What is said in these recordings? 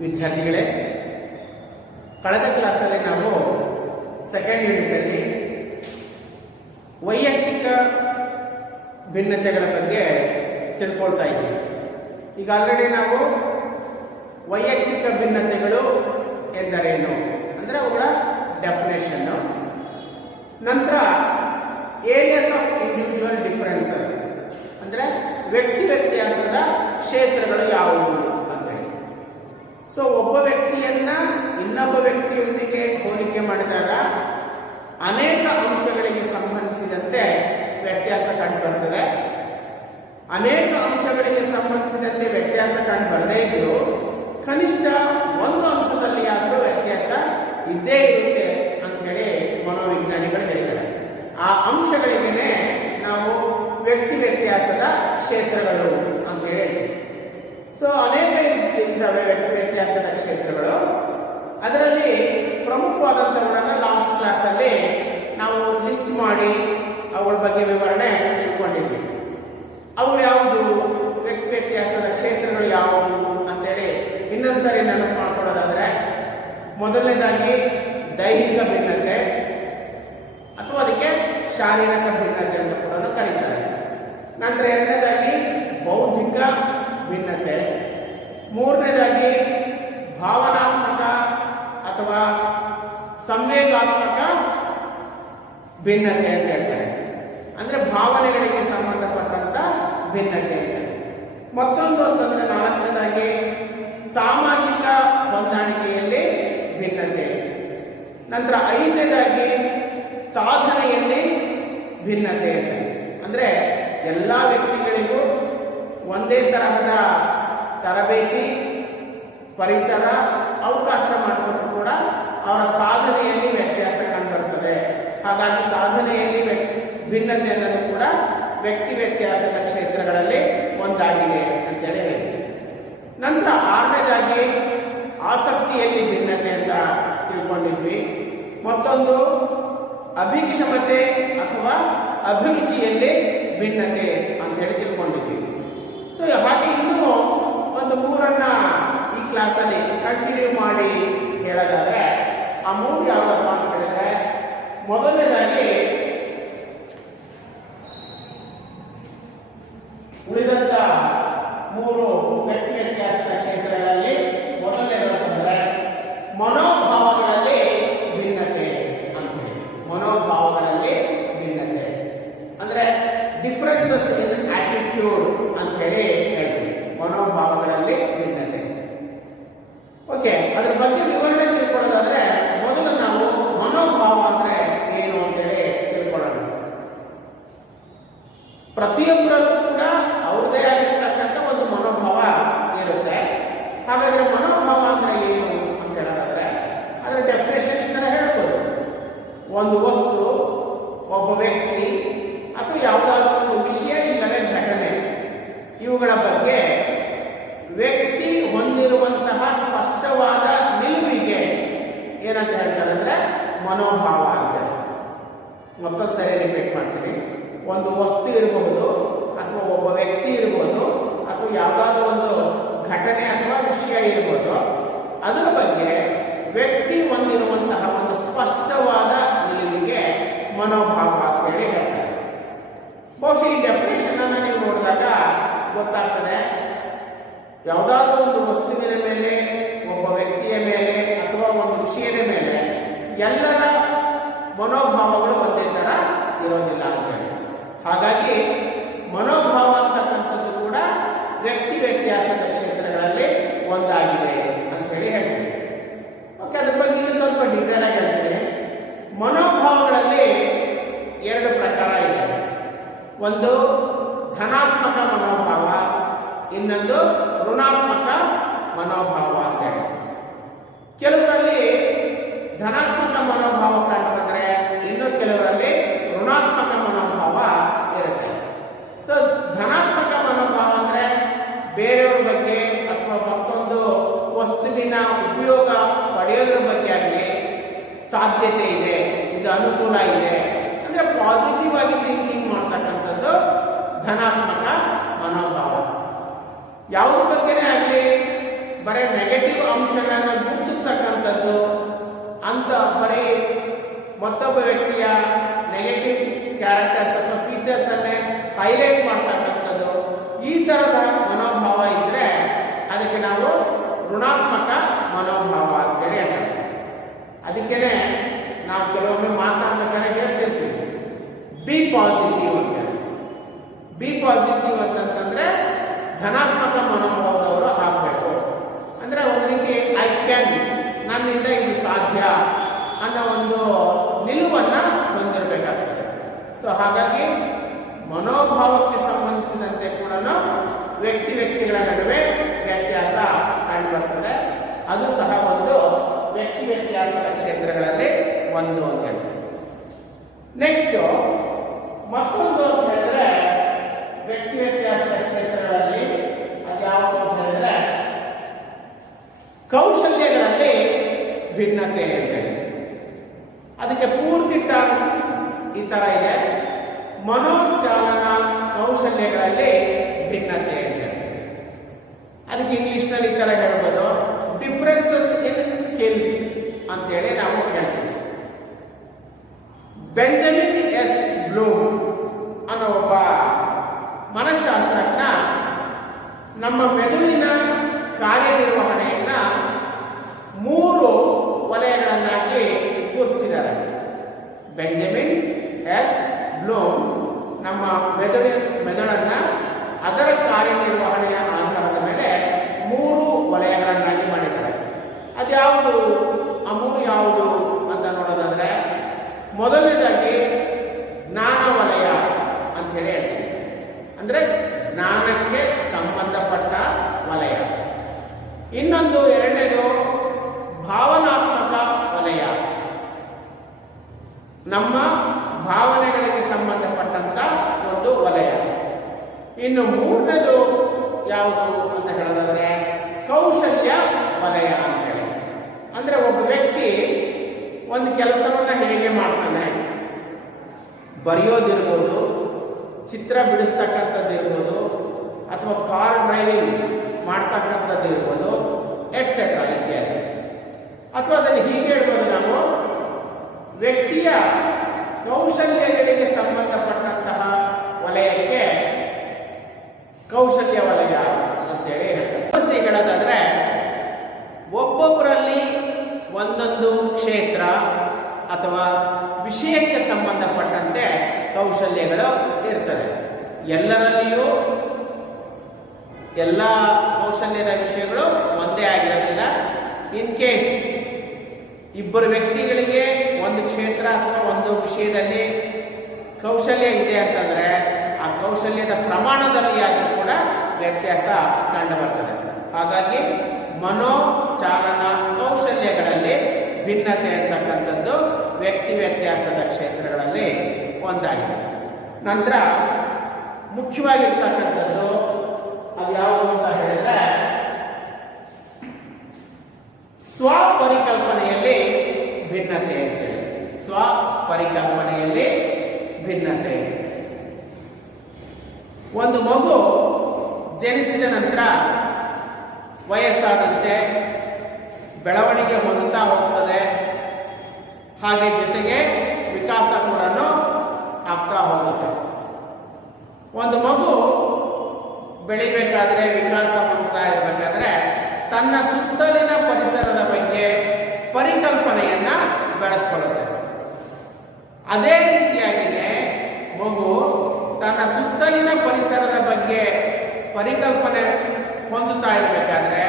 ವಿದ್ಯಾರ್ಥಿಗಳೇ, ಕಳೆದ ಕ್ಲಾಸಲ್ಲಿ ನಾವು ಸೆಕೆಂಡ್ ಯೂನಿಟಲ್ಲಿ ವೈಯಕ್ತಿಕ ಭಿನ್ನತೆಗಳ ಬಗ್ಗೆ ತಿಳ್ಕೊಳ್ತಾ ಇದ್ದೀವಿ. ಈಗ ಆಲ್ರೆಡಿ ನಾವು ವೈಯಕ್ತಿಕ ಭಿನ್ನತೆಗಳು ಎಂದರೇನು ಅಂದರೆ ಅವುಗಳ ಡೆಫಿನೇಷನ್ನು, ನಂತರ ಏರಿಯಾಸ್ ಆಫ್ ಇಂಡಿವಿಜುವಲ್ ಡಿಫರೆನ್ಸಸ್ ಅಂದರೆ ವ್ಯಕ್ತಿ ವ್ಯತ್ಯಾಸದ ಕ್ಷೇತ್ರಗಳು ಯಾವುವು ಅಂತ ಹೇಳಿ. ಸೊ ಒಬ್ಬ ವ್ಯಕ್ತಿಯನ್ನ ಇನ್ನೊಬ್ಬ ವ್ಯಕ್ತಿಯೊಂದಿಗೆ ಹೋಲಿಕೆ ಮಾಡಿದಾಗ ಅನೇಕ ಅಂಶಗಳಿಗೆ ಸಂಬಂಧಿಸಿದಂತೆ ವ್ಯತ್ಯಾಸ ಕಂಡುಬರ್ತದೆ. ಅನೇಕ ಅಂಶಗಳಿಗೆ ಸಂಬಂಧಿಸಿದಂತೆ ವ್ಯತ್ಯಾಸ ಕಂಡು ಬರದೇ ಇದ್ರು ಕನಿಷ್ಠ ಒಂದು ಅಂಶದಲ್ಲಿ ಆದರೂ ವ್ಯತ್ಯಾಸ ಇದ್ದೇ ಇರುತ್ತೆ ಅಂತೇಳಿ ಮನೋವಿಜ್ಞಾನಿಗಳು ಹೇಳಿದ್ದಾರೆ. ಆ ಅಂಶಗಳಿಗೇನೆ ನಾವು ವ್ಯಕ್ತಿ ವ್ಯತ್ಯಾಸದ ಕ್ಷೇತ್ರಗಳು ಅಂತ ಹೇಳ್ತೀವಿ. ಸೊ ಅನೇಕ ಇದ್ದಾವೆ ವ್ಯಕ್ತಿ ವ್ಯತ್ಯಾಸದ ಕ್ಷೇತ್ರಗಳು. ಅದರಲ್ಲಿ ಪ್ರಮುಖವಾದಂಥವುಗಳನ್ನ ಲಾಸ್ಟ್ ಕ್ಲಾಸಲ್ಲಿ ನಾವು ಲಿಸ್ಟ್ ಮಾಡಿ ಅವುಗಳ ಬಗ್ಗೆ ವಿವರಣೆ ತಿಳ್ಕೊಂಡಿದ್ವಿ. ಅವು ಯಾವುದು, ವ್ಯಕ್ತಿ ವ್ಯತ್ಯಾಸದ ಕ್ಷೇತ್ರಗಳು ಯಾವುವು ಅಂತೇಳಿ ಇನ್ನೊಂದ್ಸರಿ ನೆನಪು ಮಾಡ್ಕೊಳ್ಳೋದಾದ್ರೆ, ಮೊದಲನೇದಾಗಿ ದೈಹಿಕ ಭಿನ್ನತೆ ಅಥವಾ ಅದಕ್ಕೆ ಶಾರೀರಿಕ ಭಿನ್ನತೆ ಅಂತ ಕೂಡ ಕರೀತಾರೆ. ನಂತರ ಎರಡನೇದಾಗಿ ಬೌದ್ಧಿಕ ಭಿನ್ನತೆ, ಮೂರನೇದಾಗಿ ಭಾವನಾತ್ಮಕ ಅಥವಾ ಸಂವೇಗಾತ್ಮಕ ಭಿನ್ನತೆ ಅಂತ ಹೇಳ್ತಾರೆ. ಅಂದ್ರೆ ಭಾವನೆಗಳಿಗೆ ಸಂಬಂಧಪಟ್ಟಂತ ಭಿನ್ನತೆ. ಮತ್ತೊಂದು ಅಂತಂದ್ರೆ ನಾಲ್ಕನೇದಾಗಿ ಸಾಮಾಜಿಕ ಹೊಂದಾಣಿಕೆಯಲ್ಲಿ ಭಿನ್ನತೆ. ನಂತರ ಐದನೇದಾಗಿ ಸಾಧನೆಯಲ್ಲಿ ಭಿನ್ನತೆ. ಅಂದ್ರೆ ಎಲ್ಲ ವ್ಯಕ್ತಿಗಳಿಗೂ ಒಂದೇ ತರಹದ ತರಬೇತಿ, ಪರಿಸರ, ಅವಕಾಶ ಮಾಡಿಕೊಟ್ಟು ಕೂಡ ಅವರ ಸಾಧನೆಯಲ್ಲಿ ವ್ಯತ್ಯಾಸ ಕಂಡುಬರ್ತದೆ. ಹಾಗಾಗಿ ಸಾಧನೆಯಲ್ಲಿ ಭಿನ್ನತೆ ಅನ್ನೋದು ಕೂಡ ವ್ಯಕ್ತಿ ವ್ಯತ್ಯಾಸದ ಕ್ಷೇತ್ರಗಳಲ್ಲಿ ಒಂದಾಗಿದೆ ಅಂತೇಳಿ ಹೇಳಿದೆ. ನಂತರ ಆರನೇದಾಗಿ ಆಸಕ್ತಿಯಲ್ಲಿ ಭಿನ್ನತೆ ಅಂತ ತಿಳ್ಕೊಂಡಿದ್ವಿ. ಮತ್ತೊಂದು ಅಭಿಕ್ಷಮತೆ ಅಥವಾ ಅಭಿರುಚಿಯಲ್ಲಿ ಭಿನ್ನತೆ ಅಂತ ಹೇಳಿ ತಿಳ್ಕೊಂಡಿದ್ವಿ. ಸೊ ಹಾಗೆ ಇನ್ನೂ ಒಂದು ಮೂರನ್ನ ಈ ಕ್ಲಾಸಲ್ಲಿ ಕಂಟಿನ್ಯೂ ಮಾಡಿ ಹೇಳೋದಾದ್ರೆ, ಆ ಮೂರು ಯಾವ್ದಪ್ಪ ಅಂತ ಹೇಳಿದ್ರೆ, ಮೊದಲನೇದಾಗಿ ಉಳಿದಂತ ಮೂರು ವ್ಯಕ್ತಿ ವ್ಯತ್ಯಾಸದ ಕ್ಷೇತ್ರಗಳಲ್ಲಿ ಮೊದಲನೇದಂತಂದ್ರೆ ಮನೋಭಾವಗಳಲ್ಲಿ ಭಿನ್ನತೆ ಅಂತ ಹೇಳಿ. ಮನೋಭಾವಗಳಲ್ಲಿ ಭಿನ್ನತೆ ಅಂದ್ರೆ ಡಿಫರೆನ್ಸಸ್ ಇನ್ ಆಟಿಟ್ಯೂಡ್ ಅಂತ ಹೇಳಿ ಹೇಳ್ತೀವಿ. ಮನೋಭಾವಗಳಲ್ಲಿ ಭಿನ್ನತೆ. ಓಕೆ, ಅದ್ರ ಬಗ್ಗೆ ವಿವರಣೆ ತಿಳ್ಕೊಳ್ಳೋದಾದ್ರೆ ಮೊದಲು ನಾವು ಮನೋಭಾವ ಅಂದ್ರೆ ಏನು ಅಂತೇಳಿ ತಿಳ್ಕೊಳ್ಳೋಣ. ಪ್ರತಿಯೊಬ್ಬರಲ್ಲೂ ಕೂಡ ಅವ್ರದೇ ಆಗಿರ್ತಕ್ಕಂಥ ಒಂದು ಮನೋಭಾವ ಇರುತ್ತೆ. ಹಾಗಾದ್ರೆ ಮನೋಭಾವ ಅಂದ್ರೆ ಏನು ಅಂತ ಹೇಳೋದಾದ್ರೆ ಅದರ ಡೆಫಿನೇಷನ್ ಈ ತರ ಹೇಳ್ಬೋದು. ಒಂದು ವಸ್ತು, ಒಬ್ಬ ವ್ಯಕ್ತಿ ಅಥವಾ ಯಾವುದಾದ್ರೂ ಒಂದು ವಿಷಯ ಇಲ್ಲವೇ ಘಟನೆ, ಇವುಗಳ ಬಗ್ಗೆ ವ್ಯಕ್ತಿ ಹೊಂದಿರುವಂತಹ ಸ್ಪಷ್ಟವಾದ ನಿಲುವಿಗೆ ಏನಂತ ಹೇಳ್ತಾರೆ ಅಂದ್ರೆ ಮನೋಭಾವ ಅಂತ. ಮತ್ತೊಂದು ಸರಿ ರಿಪೀಟ್ ಮಾಡ್ತೀನಿ. ಒಂದು ವಸ್ತು ಇರಬಹುದು ಅಥವಾ ಒಬ್ಬ ವ್ಯಕ್ತಿ ಇರಬಹುದು ಅಥವಾ ಯಾವುದಾದ್ರೂ ಒಂದು ಘಟನೆ ಅಥವಾ ವಿಷಯ ಇರಬಹುದು, ಅದರ ಬಗ್ಗೆ ವ್ಯಕ್ತಿ ಹೊಂದಿರುವಂತಹ ಒಂದು ಸ್ಪಷ್ಟವಾದ ನಿಲುವಿಗೆ ಮನೋಭಾವ ಅಂತ ಹೇಳಿ ಹೇಳ್ತಾರೆ. ಬಹುಶಃ ಈ ಡೆಫಿನೇಷನ್ ಅನ್ನು ನೀವು ನೋಡಿದಾಗ ಗೊತ್ತಾಗ್ತದೆ. ಯಾವುದಾದ್ರೂ ಒಂದು ವಸ್ತುವಿನ ಮೇಲೆ, ಒಬ್ಬ ವ್ಯಕ್ತಿಯ ಮೇಲೆ ಅಥವಾ ಒಂದು ವಿಷಯದ ಮೇಲೆ ಎಲ್ಲರ ಮನೋಭಾವಗಳು ಒಂದೇ ತರ ಇರೋದಿಲ್ಲ ಅಂತ ಹೇಳಿ. ಹಾಗಾಗಿ ಮನೋಭಾವ ಅಂತಕ್ಕಂಥದ್ದು ಕೂಡ ವ್ಯಕ್ತಿ ವ್ಯತ್ಯಾಸದ ಕ್ಷೇತ್ರಗಳಲ್ಲಿ ಒಂದಾಗಿದೆ ಅಂತ ಹೇಳಿ ಹೇಳ್ತೀವಿ. ಓಕೆ, ಅದ್ರ ಬಗ್ಗೆ ಇನ್ನೂ ಸ್ವಲ್ಪ ಡೀಟೇಲ್ ಆಗಿ ಹೇಳ್ತೀನಿ. ಮನೋಭಾವಗಳಲ್ಲಿ ಎರಡು ಪ್ರಕಾರ ಇದೆ. ಒಂದು ಧನಾತ್ಮಕ ಮನೋಭಾವ, ಇನ್ನೊಂದು ಋಣಾತ್ಮಕ ಮನೋಭಾವ ಅಂತ ಹೇಳಿ. ಕೆಲವರಲ್ಲಿ ಧನಾತ್ಮಕ ಮನೋಭಾವ ಕಂಡು ಬಂದ್ರೆ ಇನ್ನು ಕೆಲವರಲ್ಲಿ ಋಣಾತ್ಮಕ ಮನೋಭಾವ ಇರುತ್ತೆ. ಸೊ ಧನಾತ್ಮಕ ಮನೋಭಾವ ಅಂದ್ರೆ ಬೇರೆಯವ್ರ ಬಗ್ಗೆ ಅಥವಾ ಮತ್ತೊಂದು ವಸ್ತುವಿನ ಉಪಯೋಗ ಪಡೆಯೋದ್ರ ಬಗ್ಗೆ ಆಗಲಿ ಸಾಧ್ಯತೆ ಇದೆ, ಇದು ಅನುಕೂಲ ಇದೆ ಅಂದ್ರೆ ಪಾಸಿಟಿವ್ ಆಗಿ ಥಿಂಕಿಂಗ್ ಮಾಡ್ತಕ್ಕಂಥದ್ದು ಧನಾತ್ಮಕ ಮನೋಭಾವ. ಯಾವುದ್ರ ಬಗ್ಗೆನೇ ಆಗಲಿ ಬರೀ ನೆಗೆಟಿವ್ ಅಂಶಗಳನ್ನು ಗುರುತಿಸ್ತಕ್ಕಂಥದ್ದು, ಅಂತ ಬರೀ ಮತ್ತೊಬ್ಬ ವ್ಯಕ್ತಿಯ ನೆಗೆಟಿವ್ ಕ್ಯಾರೆಕ್ಟರ್ಸ್ ಅಥವಾ ಫೀಚರ್ಸ್ ಅನ್ನೇ ಹೈಲೈಟ್ ಮಾಡ್ತಕ್ಕಂಥದ್ದು, ಈ ತರದ ಮನೋಭಾವ ಇದ್ರೆ ಅದಕ್ಕೆ ನಾವು ಋಣಾತ್ಮಕ ಮನೋಭಾವ ಅಂತೇಳಿ ಹೇಳ್ತಾರೆ. ಅದಕ್ಕೇನೆ ನಾವು ಕೆಲವೊಮ್ಮೆ ಮಾತಾಡ್ಬೇಕಾದ್ರೆ ಹೇಳ್ತಿರ್ತೀವಿ ಬಿ ಪಾಸಿಟಿವ್ ಅಂತ. ಬಿ ಪಾಸಿಟಿವ್ ಅಂತಂದ್ರೆ ಧನಾತ್ಮಕ ಮನೋಭಾವದವರು ಆಗಬೇಕು. ಅಂದ್ರೆ ಒಂದು ರೀತಿ ಐ ಕ್ಯಾನ್, ನನ್ನಿಂದ ಇದು ಸಾಧ್ಯ ಅನ್ನೋ ಒಂದು ನಿಲುವನ್ನ ಹೊಂದಿರಬೇಕಾಗ್ತದೆ. ಸೊ ಹಾಗಾಗಿ ಮನೋಭಾವಕ್ಕೆ ಸಂಬಂಧಿಸಿದಂತೆ ಕೂಡ ವ್ಯಕ್ತಿಗಳ ನಡುವೆ ವ್ಯತ್ಯಾಸ ಕಂಡುಬರ್ತದೆ. ಅದು ಸಹ ಒಂದು ವ್ಯತ್ಯಾಸದ ಕ್ಷೇತ್ರಗಳಲ್ಲಿ ಒಂದು ಅಂತ ಹೇಳ್ತಾರೆ. ನೆಕ್ಸ್ಟ್ ಮತ್ತೊಂದು ಅಂತ ಹೇಳಿದ್ರೆ ವ್ಯತ್ಯಾಸದ ಕ್ಷೇತ್ರಗಳಲ್ಲಿ ಅದ್ಯಾವುದು ಅಂತ ಹೇಳಿದ್ರೆ ಕೌಶಲ್ಯಗಳಲ್ಲಿ ಭಿನ್ನತೆ ಅಂತ ಹೇಳಿ. ಅದಕ್ಕೆ ಪೂರ್ತಿ ಟರ್ಮ್ ಈ ತರ ಇದೆ, ಮನೋಚಾಲನ ಕೌಶಲ್ಯಗಳಲ್ಲಿ ಭಿನ್ನತೆ ಅಂತ ಹೇಳಿ. ಅದಕ್ಕೆ ಇಂಗ್ಲಿಷ್ ನಲ್ಲಿ ಈ ತರ ಹೇಳ್ಬೋದು, ಡಿಫರೆನ್ಸಸ್ ಇನ್ ಸ್ಕಿಲ್ಸ್ ಅಂತ ಹೇಳಿ ನಾವು ಹೇಳ್ತೀವಿ. ಬೆಂಜಮಿನ್ ಎಸ್ ಬ್ಲೂಮ್ ಅನ್ನೋ ಒಬ್ಬ ಮನಃಶಾಸ್ತ್ರಜ್ಞ ನಮ್ಮ ಮೆದುಳಿನ ಕಾರ್ಯನಿರ್ವಹಣೆಯನ್ನ 3 ವಲಯಗಳನ್ನಾಗಿ ಗುರುತಿಸಿದ್ದಾರೆ. ಬೆಂಜಮಿನ್ ಎಸ್ ಬ್ಲೂಮ್ ನಮ್ಮ ಮೆದುಳನ್ನ ಅದರ ಕಾರ್ಯನಿರ್ವಹಣೆಯ ಆಧಾರದ ಮೇಲೆ 3 ವಲಯಗಳನ್ನಾಗಿ ಮಾಡಿದ್ದಾರೆ. ಅದ್ಯಾವುದು, ಆ 3 ಯಾವುದು ಅಂತ ನೋಡೋದಾದ್ರೆ, ಮೊದಲನೇದಾಗಿ ಜ್ಞಾನ ವಲಯ ಅಂತ ಹೇಳಿ ಹೇಳ್ತೀವಿ. ಅಂದ್ರೆ ಜ್ಞಾನಕ್ಕೆ ಸಂಬಂಧಪಟ್ಟ ವಲಯ. ಇನ್ನೊಂದು ಎರಡನೇದು ಭಾವನಾತ್ಮಕ ವಲಯ, ನಮ್ಮ ಭಾವನೆಗಳಿಗೆ ಸಂಬಂಧಪಟ್ಟಂತ ಒಂದು ವಲಯ. ಇನ್ನು ಮೂರನೇದು ಯಾವುದು ಅಂತ ಹೇಳೋದಾದ್ರೆ ಕೌಶಲ್ಯ ವಲಯ ಅಂತ ಹೇಳಿ. ಅಂದ್ರೆ ಒಬ್ಬ ವ್ಯಕ್ತಿ ಒಂದು ಕೆಲಸವನ್ನ ಹೇಗೆ ಮಾಡ್ತಾನೆ, ಬರೆಯೋದಿರ್ಬೋದು, ಚಿತ್ರ ಬಿಡಿಸ್ತಕ್ಕಂಥದ್ದಿರ್ಬೋದು, ಅಥವಾ ಕಾರ್ ಡ್ರೈವಿಂಗ್ ಮಾಡ್ತಕ್ಕಂಥದ್ದಿರ್ಬೋದು, ಎಟ್ಸೆಟ್ರಾ ಇತ್ಯಾದಿ. ಅಥವಾ ಅದನ್ನು ಹೀಗೆ ಹೇಳ್ಬೋದು ನಾವು, ವ್ಯಕ್ತಿಯ ಕೌಶಲ್ಯಗಳಿಗೆ ಸಂಬಂಧಪಟ್ಟಂತಹ ವಲಯಕ್ಕೆ ಕೌಶಲ್ಯ ವಲಯ ಅಂತೇಳಿ ಹೇಳ್ತಾರೆ. ಹೇಳೋದಾದ್ರೆ ಒಬ್ಬೊಬ್ಬರಲ್ಲಿ ಒಂದೊಂದು ಕ್ಷೇತ್ರ ಅಥವಾ ವಿಷಯಕ್ಕೆ ಸಂಬಂಧಪಟ್ಟಂತೆ ಕೌಶಲ್ಯಗಳು ಇರ್ತದೆ. ಎಲ್ಲರಲ್ಲಿಯೂ ಎಲ್ಲ ಕೌಶಲ್ಯದ ವಿಷಯಗಳು ಒಂದೇ ಆಗಿರೋದಿಲ್ಲ. ಇನ್ ಕೇಸ್ ಇಬ್ಬರು ವ್ಯಕ್ತಿಗಳಿಗೆ ಒಂದು ಕ್ಷೇತ್ರ ಅಥವಾ ಒಂದು ವಿಷಯದಲ್ಲಿ ಕೌಶಲ್ಯ ಇದೆ ಅಂತಂದ್ರೆ ಆ ಕೌಶಲ್ಯದ ಪ್ರಮಾಣದಲ್ಲಿ ಆದರೂ ಕೂಡ ವ್ಯತ್ಯಾಸ ಕಂಡು ಬರ್ತದೆ. ಹಾಗಾಗಿ ಮನೋಚಾಲನ ಕೌಶಲ್ಯಗಳಲ್ಲಿ ಭಿನ್ನತೆ ಅಂತಕ್ಕಂಥದ್ದು ವ್ಯತ್ಯಾಸದ ಕ್ಷೇತ್ರಗಳಲ್ಲಿ ಒಂದಾಗಿದೆ. ನಂತರ ಮುಖ್ಯವಾಗಿರ್ತಕ್ಕಂಥದ್ದು ಅದು ಯಾವುದು ಅಂತ ಹೇಳಿದ್ರೆ ಸ್ವಪರಿಕಲ್ಪನೆಯಲ್ಲಿ ಭಿನ್ನತೆ ಅಂತೇಳಿ. ಸ್ವಪರಿಕಲ್ಪನೆಯಲ್ಲಿ ಭಿನ್ನತೆ. ಒಂದು ಮಗು ಜನಿಸಿದ ನಂತರ ವಯಸ್ಸಾದಂತೆ ಬೆಳವಣಿಗೆ ಹೊಂದುತ್ತಾ ಹೋಗ್ತದೆ. ಹಾಗೆ ಜೊತೆಗೆ ವಿಕಾಸ ಕೂಡ ಆಗ್ತಾ ಹೋಗುತ್ತೆ. ಒಂದು ಮಗು ಬೆಳಿಬೇಕಾದ್ರೆ, ವಿಕಾಸ ಹೊಂದುತ್ತಾ ಇರಬೇಕಾದ್ರೆ ತನ್ನ ಸುತ್ತಲಿನ ಪರಿಸರದ ಬಗ್ಗೆ ಪರಿಕಲ್ಪನೆಯನ್ನ ಬೆಳೆಸ್ಕೊಳ್ಳುತ್ತೆ. ಅದೇ ರೀತಿಯಾಗಿದೆ ಮಗು ತನ್ನ ಸುತ್ತಲಿನ ಪರಿಸರದ ಬಗ್ಗೆ ಪರಿಕಲ್ಪನೆ ಹೊಂದುತ್ತಾ ಇರಬೇಕಾದ್ರೆ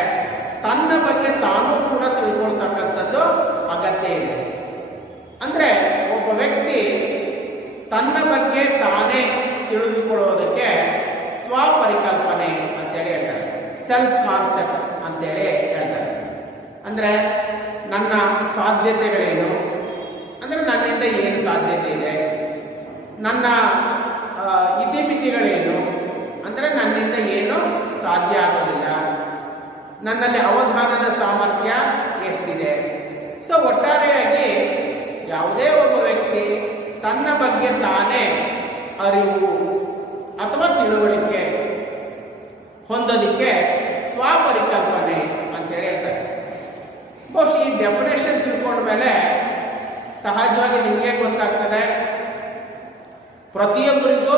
ತನ್ನ ಬಗ್ಗೆ ತಾನು ಕೂಡ ತಿಳ್ಕೊಳ್ತಕ್ಕಂಥದ್ದು ಅಗತ್ಯ ಇದೆ. ಅಂದ್ರೆ ಒಬ್ಬ ವ್ಯಕ್ತಿ ತನ್ನ ಬಗ್ಗೆ ತಾನೇ ತಿಳಿದುಕೊಳ್ಳುವುದಕ್ಕೆ ಸ್ವಪರಿಕಲ್ಪನೆ ಅಂತೇಳಿ ಹೇಳ್ತಾರೆ, ಸೆಲ್ಫ್ ಕಾನ್ಸೆಪ್ಟ್ ಅಂತೇಳಿ ಹೇಳ್ತಾರೆ. ಅಂದ್ರೆ ನನ್ನ ಸಾಧ್ಯತೆಗಳೇನು, ಅಂದ್ರೆ ನನ್ನಿಂದ ಏನು ಸಾಧ್ಯತೆ ಇದೆ, ನನ್ನ ಇತಿಮಿತಿಗಳೇನು, ಅಂದ್ರೆ ನನ್ನಿಂದ ಏನು ಸಾಧ್ಯ ಆಗೋದಿಲ್ಲ, ನನ್ನಲ್ಲಿ ಅವಧಾನದ ಸಾಮರ್ಥ್ಯ ಎಷ್ಟಿದೆ. ಸೊ ಒಟ್ಟಾರೆಯಾಗಿ ಯಾವುದೇ ಒಬ್ಬ ವ್ಯಕ್ತಿ ತನ್ನ ಬಗ್ಗೆ ತಾನೇ ಅರಿವು ಅಥವಾ ತಿಳುವಳಿಕೆ ಹೊಂದೋದಿಕ್ಕೆ ಸ್ವಪರಿಕಲ್ಪನೆ ಅಂತ ಅಂತೇಳಿ ಹೇಳ್ತಾರೆ. ಬಹುಶಃ ಈ ಡೆಫಿನೇಷನ್ ತಿಳ್ಕೊಂಡ ಮೇಲೆ ಸಹಜವಾಗಿ ನಿಮಗೆ ಗೊತ್ತಾಗ್ತದೆ ಪ್ರತಿಯೊಬ್ಬರಿಗೂ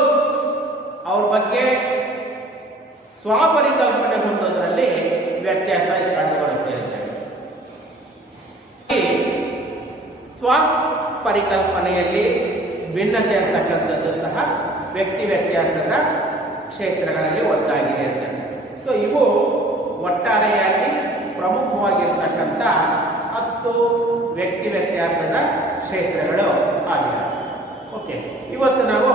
ಅವ್ರ ಬಗ್ಗೆ ಸ್ವಪರಿಕಲ್ಪನೆ ಹೊಂದೋದ್ರಲ್ಲಿ ವ್ಯತ್ಯಾಸ ಕಂಡು ಬರುತ್ತೆ ಅಂತ ಹೇಳಿ. ಸ್ವಪರಿಕಲ್ಪನೆಯಲ್ಲಿ ಭಿನ್ನತೆ ಅಂತಕ್ಕಂಥದ್ದು ಸಹ ವ್ಯಕ್ತಿ ವ್ಯತ್ಯಾಸದ ಕ್ಷೇತ್ರಗಳಲ್ಲಿ ಒಂದಾಗಿದೆ ಅಂತ. ಸೊ ಇವು ಒಟ್ಟಾರೆಯಾಗಿ ಪ್ರಮುಖವಾಗಿರ್ತಕ್ಕಂಥ 10 ವ್ಯಕ್ತಿ ವ್ಯತ್ಯಾಸದ ಕ್ಷೇತ್ರಗಳು ಆಗಿವೆ. ಓಕೆ, ಇವತ್ತು ನಾವು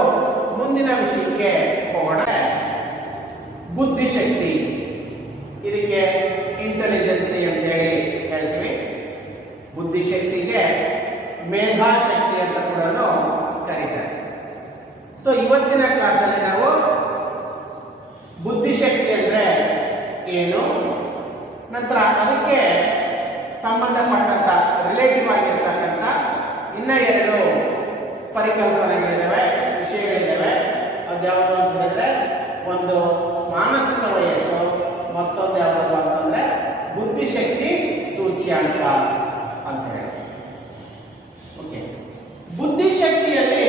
ಮುಂದಿನ ವಿಷಯಕ್ಕೆ ಹೋಗೋಣ. ಬುದ್ಧಿಶಕ್ತಿ, ಇದಕ್ಕೆ ಇಂಟೆಲಿಜೆನ್ಸಿ ಅಂತೇಳಿ ಹೇಳ್ತೀವಿ. ಬುದ್ಧಿಶಕ್ತಿಗೆ ಮೇಧಾಶಕ್ತಿ ಅಂತ ಕೂಡ ಕರೀತಾರೆ. ಸೊ ಇವತ್ತಿನ ಕ್ಲಾಸಲ್ಲಿ ನಾವು ಬುದ್ಧಿಶಕ್ತಿ ಅಂದ್ರೆ ಏನು, ನಂತರ ಅದಕ್ಕೆ ಸಂಬಂಧಪಟ್ಟಂತ ರಿಲೇಟಿವ್ ಆಗಿರ್ತಕ್ಕಂಥ ಇನ್ನ 2 ಪರಿಕಲ್ಪನೆಗಳಿದ್ದಾವೆ, ವಿಷಯಗಳಿದ್ದಾವೆ. ಅದ್ಯಾವುದು ಅಂತ ಹೇಳಿದ್ರೆ ಒಂದು ಮಾನಸಿಕ ವಯಸ್ಸು, ಮತ್ತೊಂದು ಯಾವುದು ಅಂತಂದ್ರೆ ಬುದ್ಧಿಶಕ್ತಿ ಸೂಚ್ಯಾಂಕ ಅಂತ ಹೇಳಿ. ಓಕೆ, ಬುದ್ಧಿಶಕ್ತಿಯಲ್ಲಿ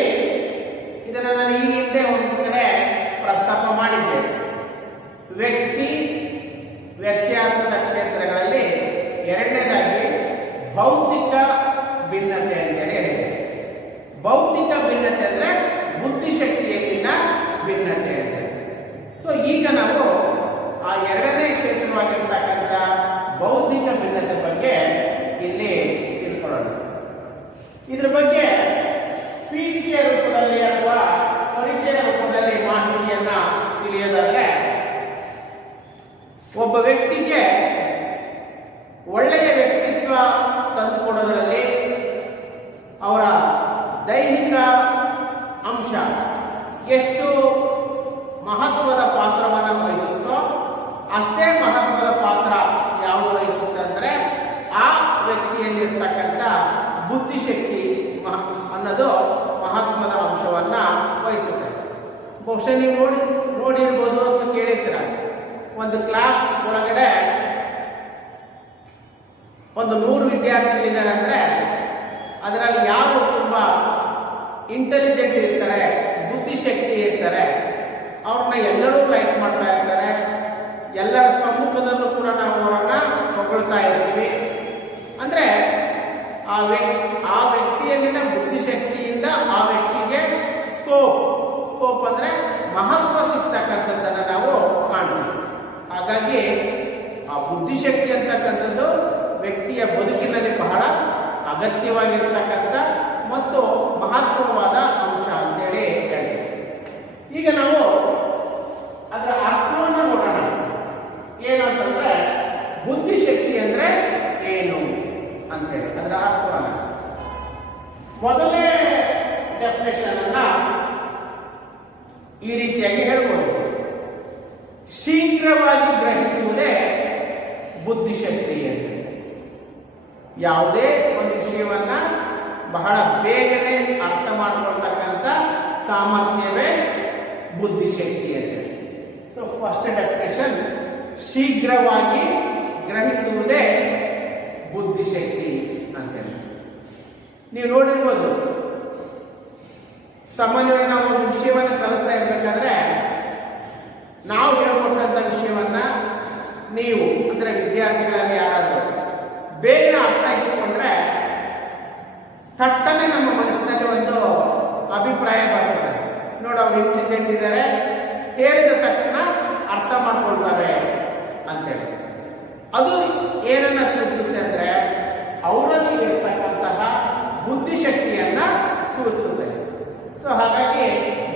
ಇದನ್ನು ನಾನು ಈ ಹಿಂದೆ ಒಂದು ಕಡೆ ಪ್ರಸ್ತಾಪ ಮಾಡಿದ್ದೆ. ವ್ಯಕ್ತಿ ವ್ಯತ್ಯಾಸದ ಕ್ಷೇತ್ರಗಳಲ್ಲಿ ಎರಡನೇದಾಗಿ ಭೌತಿಕ ಭಿನ್ನತೆ ಅಂತ ಹೇಳಿದೆ. ಭೌತಿಕ ಭಿನ್ನತೆ ಅಂದ್ರೆ ಬುದ್ಧಿಶಕ್ತಿಯಲ್ಲಿನ ಭಿನ್ನತೆ ಅಂತ. ಸೊ ಈಗ ನಾವು ಆ ಎರಡನೇ ಕ್ಷೇತ್ರವಾಗಿರ್ತಕ್ಕಂಥ ಭೌತಿಕ ಭಿನ್ನತೆ ಬಗ್ಗೆ ಇಲ್ಲಿ ತಿಳ್ಕೊಳ್ಳೋಣ. ಇದ್ರ ಬಗ್ಗೆ ಪೀಠಿಕೆ ರೂಪದಲ್ಲಿ ಅಥವಾ ಪರಿಚಯ ರೂಪದಲ್ಲಿ ಮಾಹಿತಿಯನ್ನ ತಿಳಿಯೋದಾದ್ರೆ, ಒಬ್ಬ ವ್ಯಕ್ತಿಗೆ ಒಳ್ಳೆಯ ವ್ಯಕ್ತಿತ್ವ ತಂದುಕೊಡೋದ್ರಲ್ಲಿ ಅವರ ದೈಹಿಕ ಅಂಶ ಎಷ್ಟು ಮಹತ್ವದ ಪಾತ್ರವನ್ನು ವಹಿಸುತ್ತೋ ಅಷ್ಟೇ ಮಹತ್ವದ ಪಾತ್ರ ಯಾವುದು ವಹಿಸುತ್ತೆ ಅಂದ್ರೆ ಆ ವ್ಯಕ್ತಿಯಲ್ಲಿರ್ತಕ್ಕಂಥ ಬುದ್ಧಿಶಕ್ತಿ ಅನ್ನೋದು ಮಹತ್ವದ ಅಂಶವನ್ನ ವಹಿಸುತ್ತೆ. ಬಹುಶಃ ನೀವು ನೋಡಿರ್ಬೋದು ಅಂತ ಕೇಳಿರ್ತೀರ. ಒಂದು ಕ್ಲಾಸ್ ಒಳಗಡೆ ಒಂದು 100 ವಿದ್ಯಾರ್ಥಿಗಳಿದ್ದಾರೆ ಅಂದ್ರೆ ಅದರಲ್ಲಿ ಯಾರು ತುಂಬಾ ಇಂಟೆಲಿಜೆಂಟ್ ಇರ್ತಾರೆ, ಬುದ್ಧಿಶಕ್ತಿ ಇರ್ತಾರೆ, ಅವ್ರನ್ನ ಎಲ್ಲರೂ ಲೈಕ್ ಮಾಡ್ತಾ ಇರ್ತಾರೆ. ಎಲ್ಲರ ಸಮ್ಮುಖದಲ್ಲೂ ಕೂಡ ನಾವು ಅವರನ್ನ ಹೊಗಳ್ತಾ ಇರ್ತೀವಿ. ಅಂದ್ರೆ ಆ ವ್ಯಕ್ತಿಯಲ್ಲಿನ ಬುದ್ಧಿಶಕ್ತಿಯಿಂದ ಆ ವ್ಯಕ್ತಿಗೆ ಸ್ಕೋಪ್ ಅಂದ್ರೆ ಮಹತ್ವ ಸಿಗ್ತಕ್ಕಂಥದ್ದನ್ನ ನಾವು ಕಾಣ್ತೀವಿ. ಹಾಗಾಗಿ ಆ ಬುದ್ಧಿಶಕ್ತಿ ಅಂತಕ್ಕಂಥದ್ದು ವ್ಯಕ್ತಿಯ ಬದುಕಿನಲ್ಲಿ ಬಹಳ ಅಗತ್ಯವಾಗಿರ್ತಕ್ಕಂಥ ಮತ್ತು ಮಹತ್ವವಾದ ಅಂಶ ಅಂತೇಳಿ ಹೇಳ್ತೀವಿ. ಈಗ ನಾವು ಅದರ ಅರ್ಥವನ್ನು ನೋಡೋಣ. ಏನು ಅಂತಂದ್ರೆ ಬುದ್ಧಿಶಕ್ತಿ ಅಂದ್ರೆ ಏನು ಅಂತೇಳಿ ಅದರ ಅರ್ಥವನ್ನ. ಮೊದಲನೇ ಡೆಫಿನೇಷನ್ ಅನ್ನ ಈ ರೀತಿಯಾಗಿ ಹೇಳ್ಬೋದು: ಶೀಘ್ರವಾಗಿ ಗ್ರಹಿಸುವುದೇ ಬುದ್ಧಿಶಕ್ತಿ ಅಂತ. ಯಾವುದೇ ಒಂದು ವಿಷಯವನ್ನ ಬಹಳ ಬೇಗನೆ ಅರ್ಥ ಮಾಡಿಕೊಳ್ತಕ್ಕಂಥ ಸಾಮರ್ಥ್ಯವೇ ಬುದ್ಧಿಶಕ್ತಿ ಅಂತ. ಸೊ ಫಸ್ಟ್ ಡೆಫಿನೇಷನ್, ಶೀಘ್ರವಾಗಿ ಗ್ರಹಿಸುವುದೇ ಬುದ್ಧಿಶಕ್ತಿ ಅಂತ. ನೀವು ನೋಡಿರ್ಬೋದು, ಸಾಮಾನ್ಯವಾಗಿ ನಾವು ಒಂದು ವಿಷಯವನ್ನು ಕಲಿಸ್ತಾ ಇರ್ಬೇಕಾದ್ರೆ ನಾವು ಹೇಳ್ಕೊಟ್ಟಂತ ವಿಷಯವನ್ನ ನೀವು ಅಂದ್ರೆ ವಿದ್ಯಾರ್ಥಿಗಳಲ್ಲಿ ಯಾರಾದರೂ ಬೇಗ ಅರ್ಥೈಸಿಕೊಂಡ್ರೆ ಥಟ್ಟನೆ ನಮ್ಮ ಮನಸ್ಸಿನಲ್ಲಿ ಒಂದು ಅಭಿಪ್ರಾಯ ಬರ್ತದೆ. ನೋಡಿ, ಅವ್ರು ಇಂಟೆಲಿಜೆಂಟ್ ಇದ್ದಾರೆ, ಹೇಳಿದ ತಕ್ಷಣ ಅರ್ಥ ಮಾಡ್ಕೊಳ್ತಾರೆ ಅಂತೇಳಿ. ಅದು ಏನನ್ನ ಸೂಚಿಸುತ್ತೆ ಅಂದ್ರೆ ಅವರಲ್ಲಿ ಇರ್ತಕ್ಕಂತಹ ಬುದ್ಧಿಶಕ್ತಿಯನ್ನ ಸೂಚಿಸುತ್ತೆ. ಸೊ ಹಾಗಾಗಿ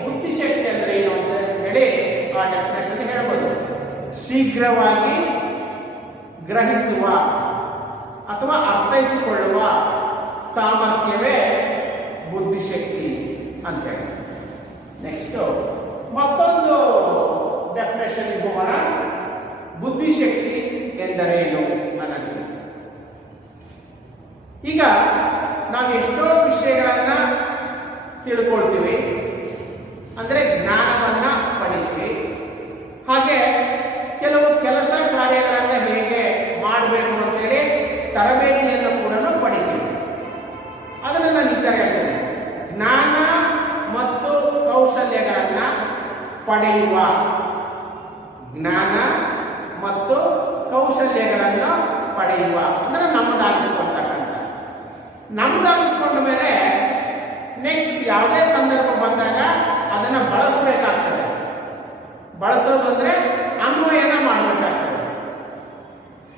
ಬುದ್ಧಿಶಕ್ತಿ ಅಂದ್ರೆ ಏನು ಅಂತ ಹೇಳಿ ಆ ಡೆಫಿನೇಷನ್ ಹೇಳ್ಬೋದು. ಶೀಘ್ರವಾಗಿ ಗ್ರಹಿಸುವ ಅಥವಾ ಅರ್ಥೈಸಿಕೊಳ್ಳುವ ಸಾಮರ್ಥ್ಯವೇ ಬುದ್ಧಿಶಕ್ತಿ ಅಂತೇಳಿ. ನೆಕ್ಸ್ಟ್ ಮತ್ತೊಂದು ಡೆಫಿನೇಷನ್ ಹೋಗೋಣ. ಬುದ್ಧಿಶಕ್ತಿ ಎಂದರೇನು ಅನ್ನೋದು. ಈಗ ನಾವು ಎಷ್ಟೋ ವಿಷಯಗಳನ್ನ ತಿಳ್ಕೊಳ್ತೀವಿ, ಅಂದ್ರೆ ಜ್ಞಾನವನ್ನ ಪಡಿತೀವಿ. ಹಾಗೆ ಕೆಲವು ಕೆಲಸ ಕಾರ್ಯಗಳನ್ನ ಹೇಗೆ ಮಾಡಬೇಕು ತರಬೇತಿಯನ್ನು ಕೂಡ ಪಡಿತೀವಿ. ಅದನ್ನು ನಾನು ಈ ಥರ ಹೇಳ್ತೇನೆ, ಜ್ಞಾನ ಮತ್ತು ಕೌಶಲ್ಯಗಳನ್ನು ಪಡೆಯುವ, ಜ್ಞಾನ ಮತ್ತು ಕೌಶಲ್ಯಗಳನ್ನು ಪಡೆಯುವ ಅಂದ್ರೆ ನಮ್ಮದಾಗಿಸ್ಕೊಳ್ತಕ್ಕಂಥ. ನಮ್ಮದಾಗಿಸ್ಕೊಂಡ ಮೇಲೆ ನೆಕ್ಸ್ಟ್ ಯಾವುದೇ ಸಂದರ್ಭ ಬಂದಾಗ ಅದನ್ನು ಬಳಸಬೇಕಾಗ್ತದೆ. ಬಳಸೋದು ಅಂದ್ರೆ ಅನ್ವಯನ ಮಾಡಬೇಕಾಗ್ತದೆ.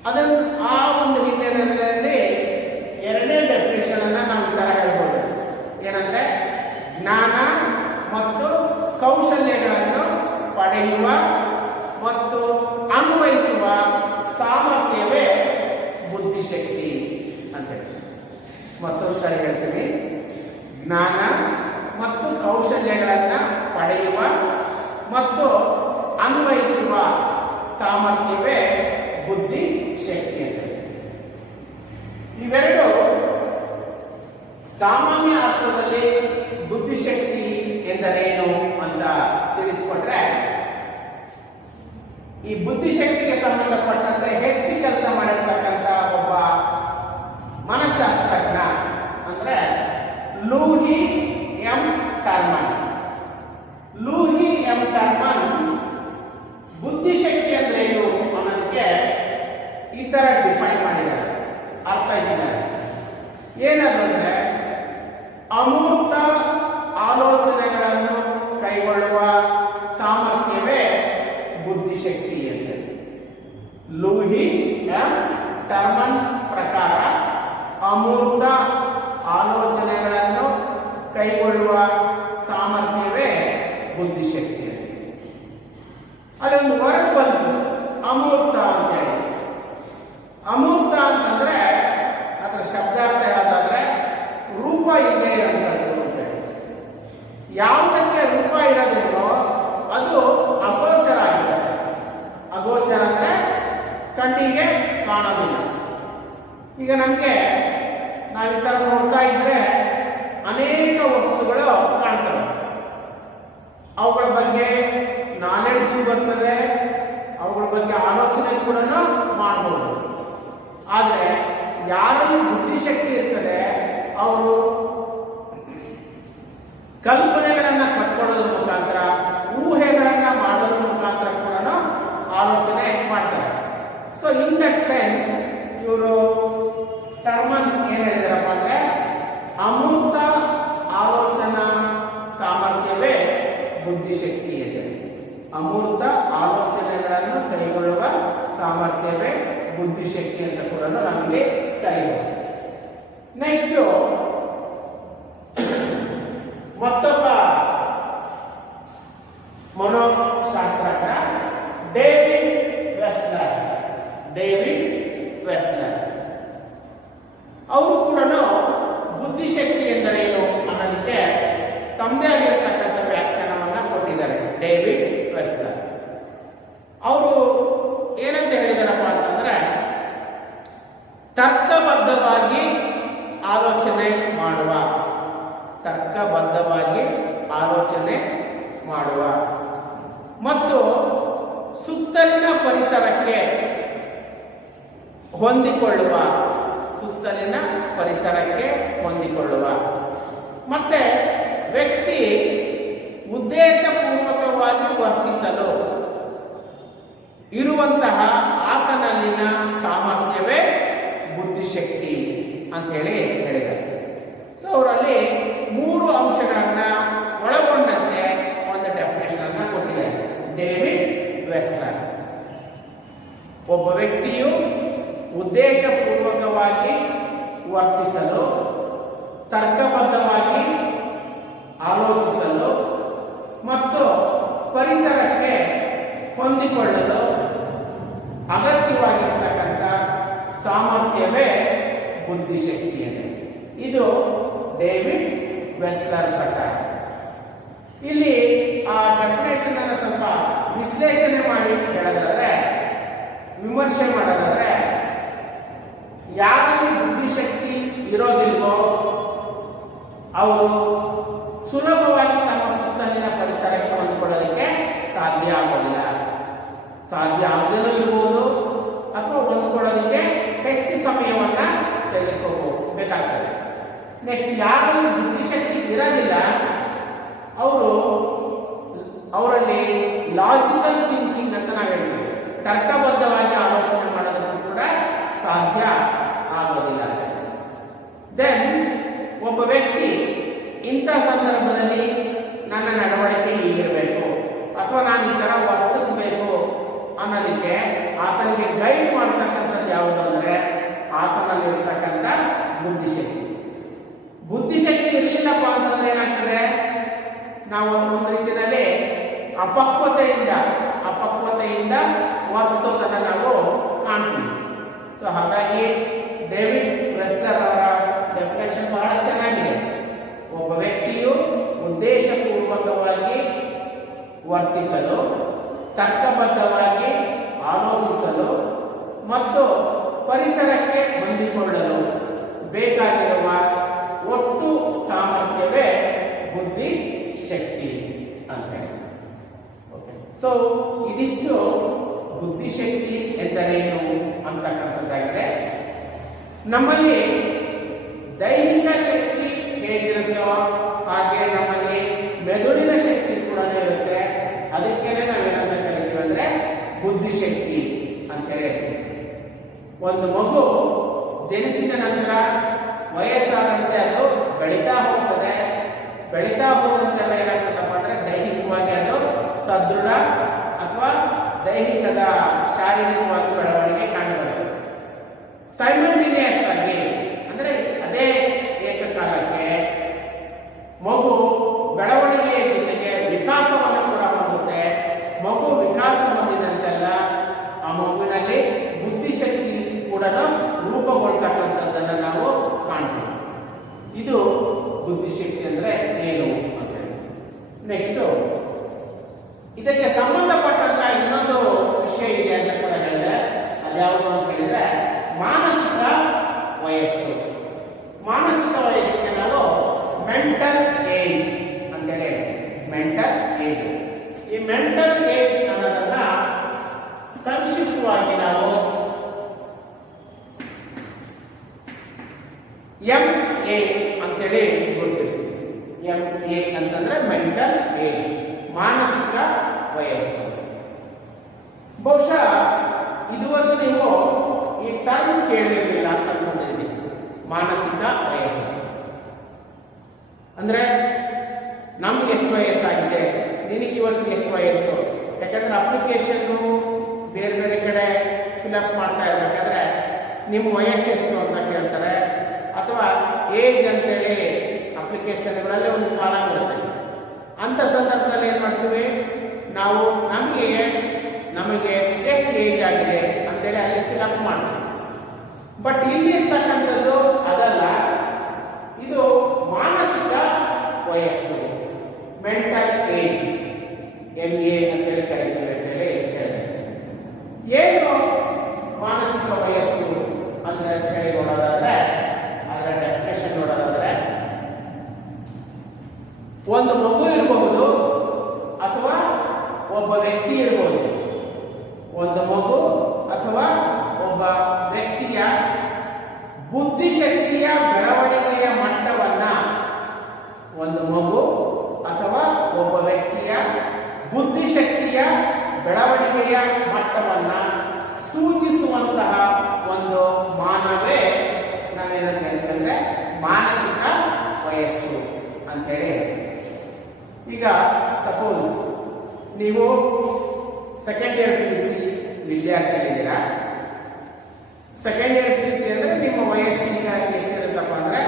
ಅದನ್ನು ಆ ಒಂದು ಹಿನ್ನೆಲೆಯಲ್ಲಿ ಎರಡನೇ ಡೆಫಿನೇಷನ್ ಅನ್ನ ನಾವು ಈ ತರ ಹೇಳ್ಬೋದು. ಏನಂದ್ರೆ ಜ್ಞಾನ ಮತ್ತು ಕೌಶಲ್ಯಗಳನ್ನು ಪಡೆಯುವ ಮತ್ತು ಅನ್ವಯಿಸುವ ಸಾಮರ್ಥ್ಯವೇ ಬುದ್ಧಿಶಕ್ತಿ ಅಂತ ಹೇಳಿ. ಮತ್ತೊಂದು ಸಾರಿ ಹೇಳ್ತೀನಿ, ಜ್ಞಾನ ಮತ್ತು ಕೌಶಲ್ಯಗಳನ್ನು ಪಡೆಯುವ ಮತ್ತು ಅನ್ವಯಿಸುವ ಸಾಮರ್ಥ್ಯವೇ ಬುದ್ಧಿಶಕ್ತಿ ಅಂತ. ಇವೆರಡು ಸಾಮಾನ್ಯ ಅರ್ಥದಲ್ಲಿ ಬುದ್ಧಿಶಕ್ತಿ ಎಂದರೇನು ಅಂತ ತಿಳಿಸಿಕೊಟ್ರೆ, ಈ ಬುದ್ಧಿಶಕ್ತಿಗೆ ಸಂಬಂಧಪಟ್ಟಂತೆ ಹೆಚ್ಚು ಕೆಲಸ ಮಾಡಿರ್ತಕ್ಕಂಥ ಒಬ್ಬ ಮನಃಶಾಸ್ತ್ರಜ್ಞ ಅಂದ್ರೆ ಲೂಯಿ ಎಂ ಟರ್ಮನ್. ಲೂಯಿ ಎಂ ಟರ್ಮನ್ ಬುದ್ಧಿಶಕ್ತಿ ಅಂದ್ರೆ ಏನು ಅನ್ನೋದಕ್ಕೆ ಈ ತರ ಡಿಫೈನ್ ಮಾಡಿದ್ದಾರೆ, ಅರ್ಥೈಸಿದ್ದಾರೆ. ಏನಂದ್ರೆ ಅಮೂರ್ತ ಆಲೋಚನೆಗಳನ್ನು ಕೈಗೊಳ್ಳುವ ಸಾಮರ್ಥ್ಯವೇ ಬುದ್ಧಿಶಕ್ತಿ ಅಂತ. ಲೂಯಿ ಎಂ ಟರ್ಮನ್ ಪ್ರಕಾರ ಅಮೂರ್ತ ಆಲೋಚನೆಗಳನ್ನು ಕೈಗೊಳ್ಳುವ ಸಾಮರ್ಥ್ಯವೇ ಬುದ್ಧಿಶಕ್ತಿ. ಅದೊಂದು ವರ್ಡ್ ಬಂತು ಅಮೂರ್ತ ಅಂತ ಹೇಳಿ. ಅಮೂರ್ತ ಅಂತಂದ್ರೆ ಅದರ ಶಬ್ದಾರ್ಥ ಹೇಳೋದಾದ್ರೆ ರೂಪ ಇಲ್ಲದೆ ಇರುವಂತದ್ದು ಅಂತ ಹೇಳಿ. ಯಾವುದಕ್ಕೆ ರೂಪ ಇರೋದಿಲ್ಲೋ ಅದು ಅಗೋಚರ ಆಗಿರುತ್ತೆ. ಅಗೋಚರ ಅಂದ್ರೆ ಕಣ್ಣಿಗೆ ಕಾಣೋದಿಲ್ಲ. ಈಗ ನಮಗೆ ನಾವು ಈ ತರ ನೋಡ್ತಾ ಇದ್ರೆ ಅನೇಕ ವಸ್ತುಗಳು ಕಾಣ್ತವೆ. ಅವುಗಳ ಬಗ್ಗೆ ನಾಲೆಡ್ಜ್ ಬರ್ತದೆ, ಅವುಗಳ ಬಗ್ಗೆ ಆಲೋಚನೆ ಕೂಡ ಮಾಡಬಹುದು. ಆದರೆ ಯಾರಲ್ಲಿ ಬುದ್ಧಿಶಕ್ತಿ ಇರ್ತದೆ ಅವರು ಕಲ್ಪನೆಗಳನ್ನ ಕಟ್ಕೊಳ್ಳೋದ್ರ ಮುಖಾಂತರ, ಊಹೆಗಳನ್ನ ಮಾಡೋದ್ರ ಮುಖಾಂತರ ಕೂಡ ಆಲೋಚನೆ ಮಾಡ್ತಾರೆ. ಸೊ ಇನ್ ದಟ್ ಸೆನ್ಸ್ ಇವರು ಟರ್ಮನ್ ಏನ್ ಹೇಳಿದಾರಪ್ಪ ಅಂದ್ರೆ ಅಮೂರ್ತ ಆಲೋಚನಾ ಸಾಮರ್ಥ್ಯವೇ ಬುದ್ಧಿಶಕ್ತಿ ಇದೆ. ಅಮೂರ್ತ ಆಲೋಚನೆಗಳನ್ನು ಕೈಗೊಳ್ಳುವ ಸಾಮರ್ಥ್ಯವೇ ಬುದ್ಧಿಶಕ್ತಿ ಅಂತ ಕೂಡ ನಮಗೆ ಕರೆಯಬಹುದು. ನೆಕ್ಸ್ಟ್ ಮತ್ತೊಬ್ಬ ಮನೋಶಾಸ್ತ್ರಜ್ಞ ಡೇವಿಡ್ ವೆಸ್ಲರ್. ಡೇವಿಡ್ ವೆಸ್ಲರ್ ಅವರು ಕೂಡ ಬುದ್ಧಿಶಕ್ತಿ ಎಂದರೇನು ಅನ್ನೋದಕ್ಕೆ ತಮ್ಮದೇ ಆಗಿರತಕ್ಕಂಥ ವ್ಯಾಖ್ಯಾನವನ್ನ ಕೊಟ್ಟಿದ್ದಾರೆ. ಡೇವಿಡ್ ವೆಸ್ಲರ್ ಅವರು ಏನಂತ ಹೇಳಿದಾರಪ್ಪ ಅಂತಂದ್ರೆ, ತರ್ಕಬದ್ಧವಾಗಿ ಆಲೋಚನೆ ಮಾಡುವ, ತರ್ಕಬದ್ಧವಾಗಿ ಆಲೋಚನೆ ಮಾಡುವ ಮತ್ತು ಸುತ್ತಲಿನ ಪರಿಸರಕ್ಕೆ ಹೊಂದಿಕೊಳ್ಳುವ, ಸುತ್ತಲಿನ ಪರಿಸರಕ್ಕೆ ಹೊಂದಿಕೊಳ್ಳುವ ಮತ್ತೆ ವ್ಯಕ್ತಿ ಉದ್ದೇಶಪೂರ್ವಕವಾಗಿ ವರ್ತಿಸಲು ಇರುವಂತಹ ಆತನಲ್ಲಿನ ಸಾಮರ್ಥ್ಯವೇ ಬುದ್ಧಿಶಕ್ತಿ ಅಂತ ಹೇಳಿ ಹೇಳಿದ್ದಾರೆ. ಸೊ ಅವರಲ್ಲಿ 3 ಅಂಶಗಳನ್ನ ಒಳಗೊಂಡಂತೆ ಒಂದು ಡೆಫಿನೇಷನ್ ಅನ್ನ ಕೊಟ್ಟಿದ್ದಾರೆ ಡೇವಿಡ್ ವೆಸ್ಲರ್. ಒಬ್ಬ ವ್ಯಕ್ತಿಯು ಉದ್ದೇಶಪೂರ್ವಕವಾಗಿ ವರ್ತಿಸಲು, ತರ್ಕಬದ್ಧವಾಗಿ ಆಲೋಚಿಸಲು ಮತ್ತು ಪರಿಸರಕ್ಕೆ ಹೊಂದಿಕೊಳ್ಳಲು ಅಗತ್ಯವಾಗಿರತಕ್ಕಂಥ ಸಾಮರ್ಥ್ಯವೇ ಬುದ್ಧಿಶಕ್ತಿಯೇ. ಇದು ಡೇವಿಡ್ ವೆಸ್ಲರ್ ಪ್ರಕಾರ. ಇಲ್ಲಿ ಆ ಡೆಫಿನೇಷನ್ ಅನ್ನು ಸ್ವಲ್ಪ ವಿಶ್ಲೇಷಣೆ ಮಾಡಿ ಹೇಳೋದಾದ್ರೆ, ವಿಮರ್ಶೆ ಮಾಡೋದಾದ್ರೆ, ಯಾರಲ್ಲಿ ಬುದ್ಧಿಶಕ್ತಿ ಇರೋದಿಲ್ವೋ ಅವರು ಸುಲಭವಾಗಿ ತಮ್ಮ ಸುತ್ತಲಿನ ಪರಿಸರಕ್ಕೆ ಹೊಂದಿಕೊಳ್ಳಲಿಕ್ಕೆ ಸಾಧ್ಯ ಆಗೋದಿಲ್ಲ. ಸಾಧ್ಯ ಆಗದೇನೂ ಇರ್ಬೋದು ಅಥವಾ ಹೊಂದಿಕೊಳ್ಳಲಿಕ್ಕೆ ಹೆಚ್ಚು ಸಮಯವನ್ನ ನೆಕ್ಸ್ಟ್ ಯಾರಲ್ಲಿ ಬುದ್ಧಿಶಕ್ತಿ ಇರೋದಿಲ್ಲ ಅವರಲ್ಲಿ ಲಾಜಿಕಲ್ ಥಿಂಕಿಂಗ್ ಅಂತ ನಾವು ಹೇಳ್ತೀವಿ, ತರ್ಕಬದ್ಧವಾಗಿ ಆಲೋಚನೆ ಮಾಡೋದಕ್ಕೂ ಕೂಡ ಸಾಧ್ಯ ಆಗೋದಿಲ್ಲ. ದೆನ್ ಒಬ್ಬ ವ್ಯಕ್ತಿ ಇಂಥ ಸಂದರ್ಭದಲ್ಲಿ ನನ್ನ ನಡವಳಿಕೆ ಹೀಗಿರಬೇಕು ಅಥವಾ ನಾನು ಈ ತರ ವರ್ತಿಸಬೇಕು ಅನ್ನೋದಕ್ಕೆ ಆತನಿಗೆ ಗೈಡ್ ಮಾಡ್ತಕ್ಕಂಥದ್ದು ಯಾವುದು ಅಂದ್ರೆ ಆತನಲ್ಲಿರ್ತಕ್ಕಂಥ ಬುದ್ಧಿಶಕ್ತಿ. ಬುದ್ಧಿಶಕ್ತಿ ಇರಲಿಲ್ಲಪ್ಪ ಅಂತಂದ್ರೆ ಏನಾಗ್ತದೆ, ನಾವು ಒಂದು ರೀತಿಯಲ್ಲಿ ಅಪಕ್ವತೆಯಿಂದ ವರ್ತಿಸೋದನ್ನ ನಾವು ಕಾಣ್ತೀವಿ. ಸೊ ಹಾಗಾಗಿ ಡೇವಿಡ್ ವೆಸ್ಲರ್ ಅವರ ಡೆಫಿನೇಷನ್ ಬಹಳ ಚೆನ್ನಾಗಿದೆ. ಒಬ್ಬ ವ್ಯಕ್ತಿಯು ಉದ್ದೇಶಪೂರ್ವಕವಾಗಿ ವರ್ತಿಸಲು, ತರ್ಕಬದ್ಧವಾಗಿ ಆಲೋಚಿಸಲು ಮತ್ತು ಪರಿಸರಕ್ಕೆ ಹೊಂದಿಕೊಳ್ಳಲು ಬೇಕಾಗಿರುವ ಒಟ್ಟು ಸಾಮರ್ಥ್ಯವೇ ಬುದ್ಧಿಶಕ್ತಿ ಅಂತ ಹೇಳಿ. ಸೊ ಇದಿಷ್ಟು ಬುದ್ಧಿಶಕ್ತಿ ಎಂದರೇನು ಅಂತಕ್ಕಂಥದ್ದಾಗಿದೆ. ನಮ್ಮಲ್ಲಿ ದೈಹಿಕ ಶಕ್ತಿ ಹೇಗಿರುತ್ತೋ ಹಾಗೆ ನಮ್ಮಲ್ಲಿ ಮೆದುಳಿನ ಶಕ್ತಿ ಕೂಡ ಇರುತ್ತೆ. ಅದಕ್ಕೇನೆ ನಾವೇನಂತ ಕರಿತೀವಿ ಅಂದ್ರೆ ಬುದ್ಧಿಶಕ್ತಿ ಅಂತ ಹೇಳ್ತೀವಿ. ಒಂದು ಮಗು ಜನಿಸಿದ ನಂತರ ವಯಸ್ಸಾದಂತೆ ಅದು ಬೆಳೀತಾ ಹೋಗ್ತದೆ. ಬೆಳೀತಾ ಹೋದಂತೆಲ್ಲ ಏನಾಗ್ತದಪ್ಪ ಅಂದ್ರೆ ದೈಹಿಕವಾಗಿ ಅದು ಸದೃಢ ಅಥವಾ ದೈಹಿಕದ ಶಾರೀರಿಕವಾಗಿ ಬೆಳವಣಿಗೆ ಕಂಡುಬರ್ತದೆ. ಸೈಮಲ್ಟೇನಿಯಸ್ ಆಗಿ ಅಂದ್ರೆ ಅದೇ ಏಕಕಾಲಕ್ಕೆ ಮಗು ಬೆಳವಣಿಗೆಯ ಜೊತೆಗೆ ವಿಕಾಸವನ್ನು ಕೂಡ ಹೊಂದುತ್ತೆ. ಮಗು ವಿಕಾಸ ಹೊಂದಿದಂತೆಲ್ಲ ಆ ಮಗುವಿನಲ್ಲಿ ಬುದ್ಧಿಶಕ್ತಿ ಕೂಡ ರೂಪುಗೊಳ್ತಕ್ಕಂಥದ್ದನ್ನು ನಾವು ಕಾಣ್ತೀವಿ. ಇದು ಬುದ್ಧಿಶಕ್ತಿ ಅಂದ್ರೆ ಏನು ಅಂತ ಹೇಳಿ. ನೆಕ್ಸ್ಟ್ ಇದಕ್ಕೆ ಸಂಬಂಧಪಟ್ಟಂತ ಇನ್ನೊಂದು ವಿಷಯ ಇದೆ ಅಂತ ಕೂಡ ಹೇಳಿದೆ. ಅದ್ಯಾವುದು ಅಂತ ಹೇಳಿದ್ರೆ ಮಾನಸಿಕ ವಯಸ್ಸು. ಮಾನಸಿಕ ವಯಸ್ಸಿಗೆ ನಾವು ಮೆಂಟಲ್ ಏಜ್ ಅಂತ ಹೇಳಿ, ಮೆಂಟಲ್ ಏಜ್. ಈ ಮೆಂಟಲ್ ಏಜ್ ಅನ್ನೋದನ್ನ ಸಂಕ್ಷಿಪ್ತವಾಗಿ ನಾವು MA ಅಂತೇಳಿ ಗುರುತಿಸ್ತೀವಿ. MA ಅಂತಂದ್ರೆ ಮೆಂಟಲ್ ಏಜ್, ಮಾನಸಿಕ ವಯಸ್ಸು. ಬಹುಶಃ ಇದುವರೆಗೂ ನೀವು ಈ ಟರ್ಮ್ ಕೇಳಿರಲಿಲ್ಲ ಅಂತ ಅನ್ಕೊಂಡಿದ್ದೀನಿ. ಮಾನಸಿಕ ವಯಸ್ಸು ಅಂದ್ರೆ ನಮ್ಗೆ ಎಷ್ಟು ವಯಸ್ಸಾಗಿದೆ, ನಿನಗೆ ಇವತ್ತು ಎಷ್ಟು ವಯಸ್ಸು. ಯಾಕಂದ್ರೆ ಅಪ್ಲಿಕೇಶನ್ ಬೇರೆ ಬೇರೆ ಕಡೆ ಫಿಲ್ಅಪ್ ಮಾಡ್ತಾ ಇರ್ಬೇಕಾದ್ರೆ ನಿಮ್ಮ ವಯಸ್ಸು ಎಷ್ಟು ಅಂತ ಕೇಳ್ತಾರೆ, ಅಥವಾ ಏಜ್ ಅಂತೇಳಿ ಅಪ್ಲಿಕೇಶನ್ಗಳಲ್ಲಿ ಒಂದು ಕಾಲಮ್ ಇರುತ್ತೆ. ಅಂತ ಸಂದರ್ಭದಲ್ಲಿ ಏನ್ ಮಾಡ್ತೀವಿ ನಾವು, ನಮಗೆ ಎಷ್ಟು ಏಜ್ ಆಗಿದೆ ಅಂತೇಳಿ ಅಲ್ಲಿ ಫಿಲ್ಅಪ್ ಮಾಡ್ತೀವಿ. ಬಟ್ ಇಲ್ಲಿ ಇರ್ತಕ್ಕಂಥದ್ದು ಅದಲ್ಲ, ಇದು ಮಾನಸಿಕ ವಯಸ್ಸು, ಮೆಂಟಲ್ ಏಜ್, MA ಅಂತೇಳಿ ಕರೀತೀವಿ ಅಂತೇಳಿ ಹೇಳಿದೆ. ಏನು ಮಾನಸಿಕ ವಯಸ್ಸು ಅಂದ್ರೆ ಹೇಳಿ ನೋಡೋದಾದ್ರೆ, ಅದರ ಡೆಫಿನೇಷನ್ ನೋಡೋದಾದ್ರೆ, ಒಂದು ಮಗು ಇರಬಹುದು ಅಥವಾ ಒಬ್ಬ ವ್ಯಕ್ತಿ ಇರಬಹುದು. ಒಂದು ಮಗು ಅಥವಾ ಒಬ್ಬ ವ್ಯಕ್ತಿಯ ಬುದ್ಧಿಶಕ್ತಿಯ ಬೆಳವಣಿಗೆಯ ಮಟ್ಟವನ್ನ, ಒಂದು ಮಗು ಅಥವಾ ಒಬ್ಬ ವ್ಯಕ್ತಿಯ ಬುದ್ಧಿಶಕ್ತಿಯ ಬೆಳವಣಿಗೆಯ ಮಟ್ಟವನ್ನ ಸೂಚಿಸುವಂತಹ ಒಂದು ಮಾನವೇ ನಾವೇನಂತ ಹೇಳ್ತಂದ್ರೆ ಮಾನಸಿಕ ವಯಸ್ಸು ಅಂತೇಳಿ. ಈಗ ಸಪೋಸ್ ನೀವು ಸೆಕೆಂಡ್ ಇಯರ್ PUC ವಿದ್ಯಾರ್ಥಿಗಳಿದ್ದೀರಾ. ಸೆಕೆಂಡ್ ಇಯರ್ PUC ಅಂದ್ರೆ ನಿಮ್ಮ ವಯಸ್ಸಿನ ಎಷ್ಟಿರುತ್ತಪ್ಪ ಅಂದ್ರೆ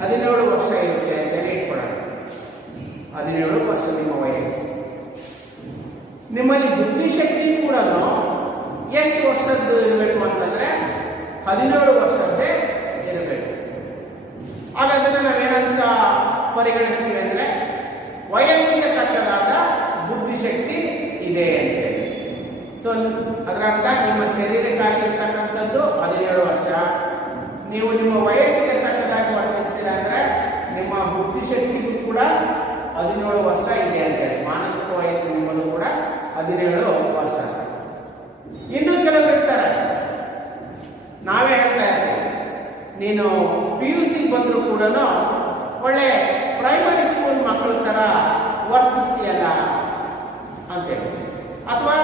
17 ವರ್ಷ ಇರುತ್ತೆ ಅಂತೇಳಿ ಇಟ್ಕೊಳ್ಳೋಣ. 17 ವರ್ಷ ನಿಮ್ಮ ವಯಸ್ಸು. ನಿಮ್ಮಲ್ಲಿ ಬುದ್ಧಿಶಕ್ತಿ ಕೂಡ ಎಷ್ಟು ವರ್ಷದ್ದು ಇರಬೇಕು ಅಂತಂದ್ರೆ 17 ವರ್ಷದ್ದೇ ಇರಬೇಕು. ಹಾಗಾದ್ರೆ ನಾವೇನಂತ ಪರಿಗಣಿಸ್ತೀವಿ ಅಂದ್ರೆ ವಯಸ್ಸಿಗೆ ತಕ್ಕದಾದ ಬುದ್ಧಿಶಕ್ತಿ ಇದೆ ಅಂತ ಹೇಳಿ. ಸೊ ಅದರ ಅರ್ಥ ನಿಮ್ಮ ಶರೀರಕ್ಕಾಗಿರ್ತಕ್ಕಂಥದ್ದು 17 ವರ್ಷ. ನೀವು ನಿಮ್ಮ ವಯಸ್ಸಿಗೆ ತಕ್ಕದಾಗಿ ವರ್ತಿಸ್ತೀರ ಅಂದ್ರೆ ನಿಮ್ಮ ಬುದ್ಧಿಶಕ್ತಿಗೂ ಕೂಡ 17 ವರ್ಷ ಇದೆ ಅಂತ ಹೇಳಿ. ಮಾನಸಿಕ ವಯಸ್ಸು ನಿಮ್ಮದು ಕೂಡ 17 ವರ್ಷ. ಇನ್ನು ಕೆಲವರು ಇರ್ತಾರೆ, ನಾವೇ ಹೇಳ್ತಾ ಇರ್ತೀವಿ, ನೀನು PUC ಬಂದರೂ ಕೂಡ ಒಳ್ಳೆ ಪ್ರೈಮರಿ ಸ್ಕೂಲ್ ಮಕ್ಕಳ ತರ ವರ್ತಿಸ್ತೀಯಲ್ಲ ಅಂತೇಳಿ, ಅಥವಾ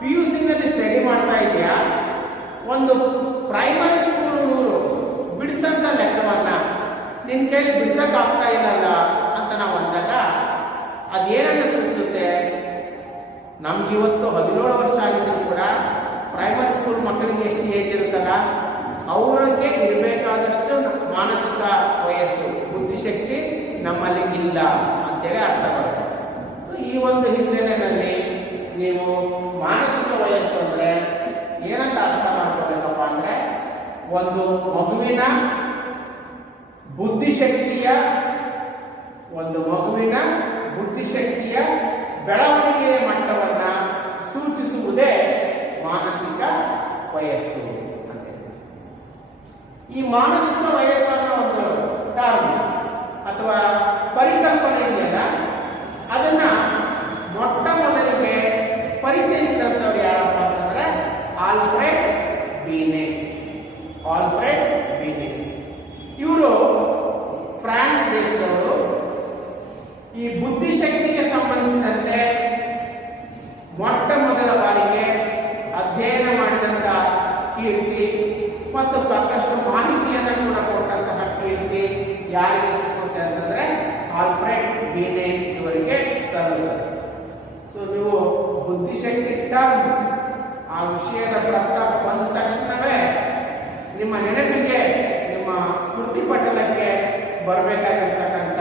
PUC ನಲ್ಲಿ ಸ್ಟಡಿ ಮಾಡ್ತಾ ಇದೆಯಾ, ಒಂದು ಪ್ರೈಮರಿ ಸ್ಕೂಲ್ ಹುಡುಗರು ಬಿಡಿಸಂತ ಲೆಕ್ಕವನ್ನ ನಿನ್ ಕೈಲಿ ಬಿಡ್ಸಕ್ ಆಗ್ತಾ ಇಲ್ಲಲ್ಲ ಅಂತ ನಾವು ಅಂದಾಗ ಅದೇನನ್ನ ಸೂಚಿಸುತ್ತೆ? ನಮ್ಗಿವತ್ತು 17 ವರ್ಷ ಆಗಿದ್ರು ಕೂಡ ಪ್ರೈಮರಿ ಸ್ಕೂಲ್ ಮಕ್ಕಳಿಗೆ ಎಷ್ಟು ಏಜ್ ಇರುತ್ತಲ್ಲ ಅವರಿಗೆ ಇರಬೇಕಾದಷ್ಟು ಮಾನಸಿಕ ವಯಸ್ಸು, ಬುದ್ಧಿಶಕ್ತಿ ನಮ್ಮಲ್ಲಿ ಇಲ್ಲ ಅಂತೇಳಿ ಅರ್ಥ ಬರುತ್ತೆ. ಸೊ ಈ ಒಂದು ಹಿನ್ನೆಲೆಯಲ್ಲಿ ನೀವು ಮಾನಸಿಕ ವಯಸ್ಸು ಅಂದ್ರೆ ಏನಂತ ಅರ್ಥ ಮಾಡ್ಕೋಬೇಕಪ್ಪ ಅಂದ್ರೆ, ಒಂದು ಮಗುವಿನ ಬುದ್ಧಿಶಕ್ತಿಯ ಬೆಳವಣಿಗೆಯ ಮಟ್ಟವನ್ನ ಸೂಚಿಸುವುದೇ ಮಾನಸಿಕ ವಯಸ್ಸು ಅಂತ. ಈ ಮಾನಸಿಕ ವಯಸ್ಸನ್ನ ಒಂದು ಟರ್ಮ್ ಅಥವಾ ಪರಿಕಲ್ಪನೆ ಇದೆಯಲ್ಲ, ಅದನ್ನ ಮೊಟ್ಟ ಮೊದಲಿಗೆ ಪರಿಚಯಿಸಿದಂಥವ್ರು ಯಾರಪ್ಪ ಅಂತಂದ್ರೆ ಆಲ್ಫ್ರೆಡ್ ಬೀನೆ. ಇವರು ಫ್ರಾನ್ಸ್ ದೇಶದವರು. ಈ ಬುದ್ಧಿಶಕ್ತಿಗೆ ಸಂಬಂಧಿಸಿದಂತೆ ಮೊಟ್ಟ ಮೊದಲ ಬಾರಿಗೆ ಅಧ್ಯಯನ ಮಾಡಿದಂತ ಕೀರ್ತಿ ಮತ್ತು ಸಾಕಷ್ಟು ಮಾಹಿತಿಯನ್ನು ಕೂಡ ಕೊಟ್ಟಂತಹ ಕೀರ್ತಿ ಯಾರಿಗೆ ಸಿಗುತ್ತೆ ಅಂತಂದ್ರೆ ಆಲ್ಫ್ರೆಡ್ ಬೀನೆ ಇವರಿಗೆ ಸಲ್ಲುತ್ತದೆ. ಸೊ ನೀವು ಬುದ್ಧಿಶಕ್ತಿ ಟರ್ಮ್ ಆ ವಿಷಯದ ಪ್ರಸ್ತಾಪ ಬಂದ ತಕ್ಷಣವೇ ನಿಮ್ಮ ನೆನಪಿಗೆ, ನಿಮ್ಮ ಸ್ಮೃತಿ ಪಟಲಕ್ಕೆ ಬರಬೇಕಾಗಿರ್ತಕ್ಕಂಥ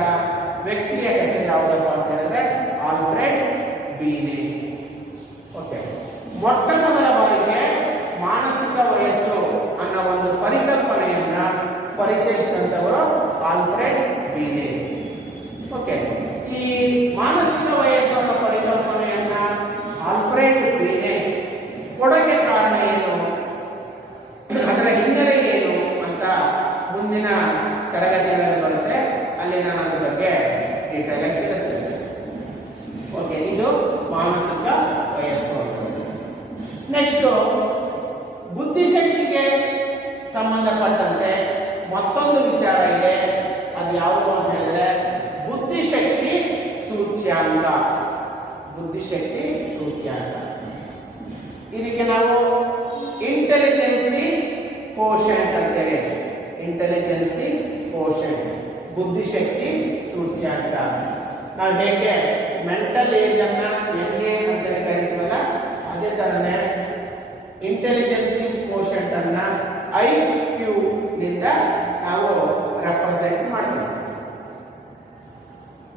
ವ್ಯಕ್ತಿಯ ಹೆಸರು ಯಾವುದಪ್ಪ ಅಂತ ಹೇಳಿದ್ರೆ ಆಲ್ಫ್ರೆಡ್ ಬೀನೆ. ಓಕೆ, ಮೊಟ್ಟ ಮೊದಲ ಬಾರಿಗೆ ಮಾನಸಿಕ ವಯಸ್ಸು ಅನ್ನೋ ಒಂದು ಪರಿಕಲ್ಪನೆಯನ್ನ ಪರಿಚಯಿಸಿದಂಥವರು ಆಲ್ಫ್ರೆಡ್ ಬೀನೆ. ಓಕೆ, ಈ ಮಾನಸಿಕ ವಯಸ್ಸು ಅನ್ನೋ ಪರಿಕಲ್ಪನೆಯನ್ನ ಆಲ್ಫ್ರೆಡ್ ಬೀನೆ ಕೊಡಗೆ ಕಾರಣ ಏನು, ಅದರ ಹಿನ್ನೆಲೆ ಏನು ಅಂತ ಮುಂದಿನ ತರಗತಿಗಳಲ್ಲಿ ಬರುತ್ತೆ. ಅಲ್ಲಿ ನಾನು ಅದ್ರ ಬಗ್ಗೆ ಡೀಟೇಲ್ ಆಗಿ ತಿಳಿಸ್ತೇನೆ. ಓಕೆ, ಇದು ಮಾನಸಿಕ ವಯಸ್ಸು. ನೆಕ್ಸ್ಟ್, ಬುದ್ಧಿಶಕ್ತಿಗೆ ಸಂಬಂಧಪಟ್ಟಂತೆ ಮತ್ತೊಂದು ವಿಚಾರ ಇದೆ. ಅದು ಯಾವುದು ಅಂತ ಹೇಳಿದ್ರೆ ಬುದ್ಧಿಶಕ್ತಿ ಸೂಚ್ಯಾಂಕ. ಇದಕ್ಕೆ ನಾವು ಇಂಟೆಲಿಜೆನ್ಸಿ ಕೋಶೆಂಟ್ ಅಂತೇಳಿ, ಬುದ್ಧಿಶಕ್ತಿ ಸೂಚ್ಯಾಂಕ. ನಾವು ಹೇಗೆ ಮೆಂಟಲ್ ಏಜ್ ಅನ್ನ MA ಅಂತ ಕರಿತೀವಲ್ಲ, ಅದೇ ತರನೇ ಇಂಟೆಲಿಜೆನ್ಸಿ ಕೋಶೆಂಟ್ ಅನ್ನ IQ ನಿಂದ ನಾವು ರೆಪ್ರೆಸೆಂಟ್ ಮಾಡ್ತೀವಿ.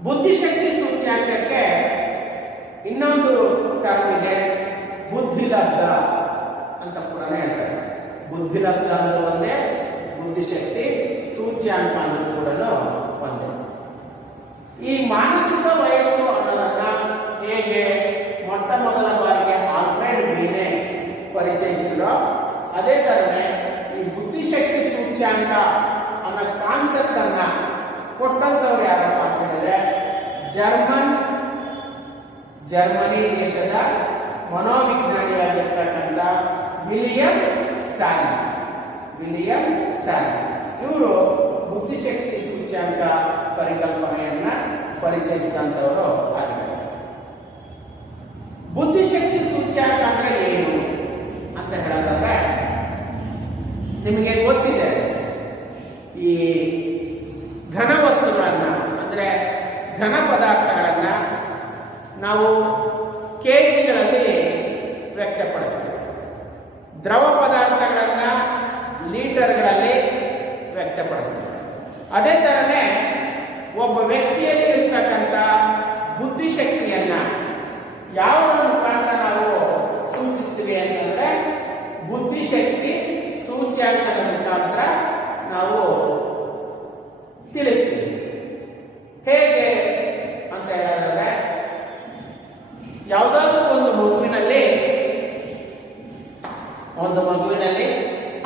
ಬುದ್ಧಿಶಕ್ತಿ ಸೂಚ್ಯಾಂಕಕ್ಕೆ ಇನ್ನೊಂದು ಟರ್ಮ್ ಇದೆ, ಬುದ್ಧಿಲಬ್ಧ ಅಂತ ಕೂಡ ಹೇಳ್ತಾರೆ. ಬುದ್ಧಿಲಬ್ಧ ಅಂತ ಒಂದೇ, ಬುದ್ಧಿಶಕ್ತಿ ಸೂಚ್ಯಾಂಕ ಅನ್ನೋದು ಕೂಡ ಒಂದೇ. ಈ ಮಾನಸಿಕ ವಯಸ್ಸು ಅನ್ನೋದನ್ನ ಹೇಗೆ ಮೊಟ್ಟ ಮೊದಲ ಬಾರಿಗೆ ಆಲ್ಫ್ರೆಡ್ ಬೀನೆ ಪರಿಚಯಿಸಿದ್ರು, ಅದೇ ತರನೇ ಈ ಬುದ್ಧಿಶಕ್ತಿ ಸೂಚ್ಯಾಂಕ ಅನ್ನೋ ಕಾನ್ಸೆಪ್ಟ್ ಅನ್ನ ಕೊಟ್ಟಂತವ್ರು ಯಾರಪ್ಪ ಅಂತ ಹೇಳಿದ್ರೆ ಜರ್ಮನಿ ದೇಶದ ಮನೋವಿಜ್ಞಾನಿಯಾಗಿರ್ತಕ್ಕಂಥ ವಿಲಿಯಂ ಸ್ಟಾಲಿನ್. ಇವರು ಬುದ್ಧಿಶಕ್ತಿ ಸೂಚ್ಯಾಂಕ ಪರಿಕಲ್ಪನೆಯನ್ನ ಪರಿಚಯಿಸಿದಂತವರು ಆಗಿದ್ದಾರೆ. ಬುದ್ಧಿಶಕ್ತಿ ಸೂಚ್ಯಾಂಕ ಅಂದ್ರೆ ಏನು ಅಂತ ಹೇಳೋದಾದ್ರೆ, ನಿಮಗೆ ಗೊತ್ತಿದೆ, ಈ ಘನ ವಸ್ತುಗಳನ್ನ ಅಂದ್ರೆ ಘನ ಪದಾರ್ಥಗಳನ್ನ ನಾವು ಕೆಜಿಗಳಲ್ಲಿ ವ್ಯಕ್ತಪಡಿಸ್ತೇವೆ, ದ್ರವ ಪದಾರ್ಥಗಳನ್ನ ಲೀಟರ್ಗಳಲ್ಲಿ ವ್ಯಕ್ತಪಡಿಸ್ತೇವೆ. ಅದೇ ತರನೇ ಒಬ್ಬ ವ್ಯಕ್ತಿಯಲ್ಲಿ ಇರ್ತಕ್ಕಂಥ ಬುದ್ಧಿಶಕ್ತಿಯನ್ನ ಯಾವುದರ ಮುಖಾಂತರ ನಾವು ಸೂಚಿಸ್ತೀವಿ ಅಂತಂದ್ರೆ ಬುದ್ಧಿಶಕ್ತಿ ಸೂಚ್ಯಾಂಕದ ಮುಖಾಂತರ ನಾವು ತಿಳಿಸ್ತೀವಿ. ಹೇಗೆ ಅಂತ ಹೇಳಿದ್ರೆ, ಯಾವುದಾದ್ರೂ ಒಂದು ಮಗುವಿನಲ್ಲಿ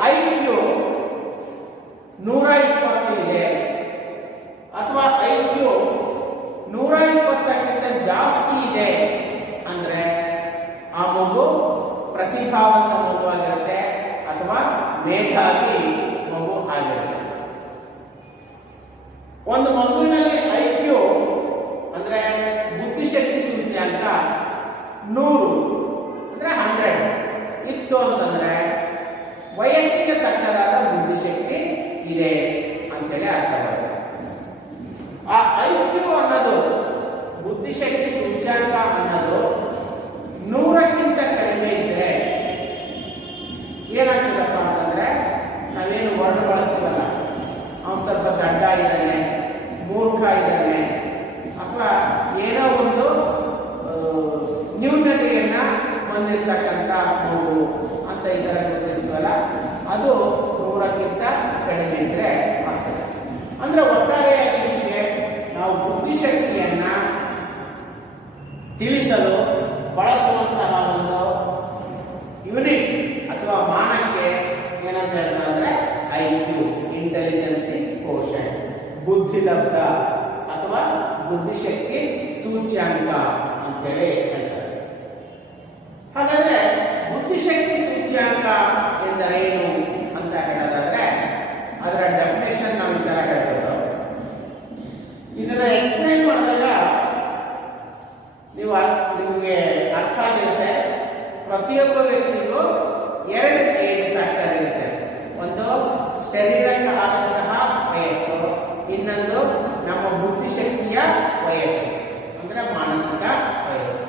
IQ 120 ಇದೆ ಅಥವಾ IQ 120ಕ್ಕಿಂತ ಜಾಸ್ತಿ ಇದೆ ಅಂದ್ರೆ ಆ ಮಗು ಪ್ರತಿಭಾವಂತ ಮಗು ಆಗಿರುತ್ತೆ ಅಥವಾ ಮೇಧಾವಿ ಮಗು ಆಗಿರುತ್ತೆ. ಒಂದು ಮಗುವಿನಲ್ಲಿ ಐಕ್ಯೂ ಅಂದ್ರೆ ಬುದ್ಧಿಶಕ್ತಿ ಸೂಚ್ಯಂಕ 100 ಅಂದ್ರೆ 100 ಇತ್ತು ಅಂತಂದ್ರೆ ವಯಸ್ಸಿಗೆ ತಕ್ಕದಾದ ಬುದ್ಧಿಶಕ್ತಿ ಇದೆ ಅಂತೇಳಿ ಅರ್ಥ ಬರುತ್ತೆ. ಆ ಐಕ್ಯೂ ಅನ್ನೋದು ಬುದ್ಧಿಶಕ್ತಿ ಸೂಚ್ಯಂಕ ಅನ್ನೋದು 100ಕ್ಕಿಂತ ಕಡಿಮೆ ಇದ್ರೆ ಏನಾಗ್ತದಪ್ಪ ಅಂತಂದ್ರೆ ನಾವೇನು ವರ್ಣ ಬಳಸ್ತೀವಲ್ಲ, ಅವನು ಸ್ವಲ್ಪ ದಡ್ಡ ಇದ್ದಾನೆ, ಮೂರ್ಖ ಇದ್ದಾನೆ, ಅಥವಾ ಏನೋ ಒಂದು ನ್ಯೂನತೆಯನ್ನ ಹೊಂದಿರತಕ್ಕಂಥ ಮಗು ಅಂತ ಇದರ ಗುರುತಿಸ್ತೀವಲ್ಲ, ಅದು 100ಕ್ಕಿಂತ ಕಡಿಮೆ ಇದ್ರೆ ಆಗ್ತದೆ. ಅಂದ್ರೆ ಒಟ್ಟಾರೆಯಾಗಿ ಹೀಗೆ ನಾವು ಬುದ್ಧಿಶಕ್ತಿಯನ್ನ ತಿಳಿಸಲು ಬಳಸುವಂತಹ ಒಂದು ಯೂನಿಟ್ ಅಥವಾ ಮಾನಕ್ಕೆ ಏನಂತ ಹೇಳ್ತಾರೆ ಅಂದ್ರೆ ಐಕ್ಯೂ, ಇಂಟೆಲಿಜೆನ್ಸಿ ಕೋಶನ್, ಬುದ್ಧಿಲಬ್ಧ ಅಥವಾ ಬುದ್ಧಿಶಕ್ತಿ ಸೂಚ್ಯಂಕ ಅಂತೇಳಿ ಹೇಳ್ತಾರೆ. ಹಾಗಾದ್ರೆ ಬುದ್ಧಿಶಕ್ತಿ ಸೂಚ್ಯಂಕ ಎಂದರೆ ಏನು ಅಂತ ಹೇಳೋದಾದ್ರೆ ಅದರ ಡೆಫಿನೇಷನ್ ನಾವು ಈ ತರ ಹೇಳ್ಬೋದು. ಇದನ್ನ ಎಕ್ಸ್ಪ್ಲೈನ್ ಮಾಡಿದಾಗ ನಿಮಗೆ ಅರ್ಥ ಆಗಿರುತ್ತೆ. ಪ್ರತಿಯೊಬ್ಬ ವ್ಯಕ್ತಿಗೂ 2 ಏಜ್ ಫ್ಯಾಕ್ಟರ್ ಇರುತ್ತೆ. ಒಂದು ಶರೀರಕ್ಕೆ ಆದಂತಹ ವಯಸ್ಸು, ಇನ್ನೊಂದು ನಮ್ಮ ಬುದ್ಧಿಶಕ್ತಿಯ ವಯಸ್ಸು ಅಂದ್ರೆ ಮಾನಸಿಕ ವಯಸ್ಸು.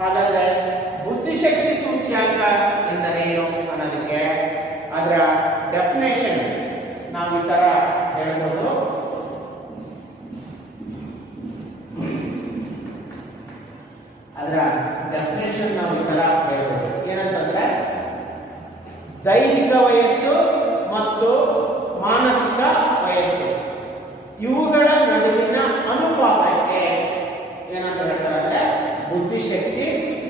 ಹಾಗಾದ್ರೆ ಬುದ್ಧಿಶಕ್ತಿ ಸೂಚ್ಯಂಕ ಎಂದರೇನು ಅನ್ನೋದಕ್ಕೆ ಅದರ ಡೆಫಿನೇಷನ್ ನಾವು ಈ ತರ ಹೇಳ್ಬೋದು. ಅದರ ಡೆಫಿನೇಷನ್ ನಾವು ಈ ತರ ಹೇಳ್ಬೋದು. ಏನಂತಂದ್ರೆ ದೈಹಿಕ ವಯಸ್ಸು ಮತ್ತು ಮಾನಸಿಕ ವಯಸ್ಸು ಇವುಗಳ ನಡುವಿನ ಅನುಪಾತಕ್ಕೆ ಏನಂತ ಹೇಳ್ತಾರೆ ಅಂದ್ರೆ ಬುದ್ಧಿಶಕ್ತಿ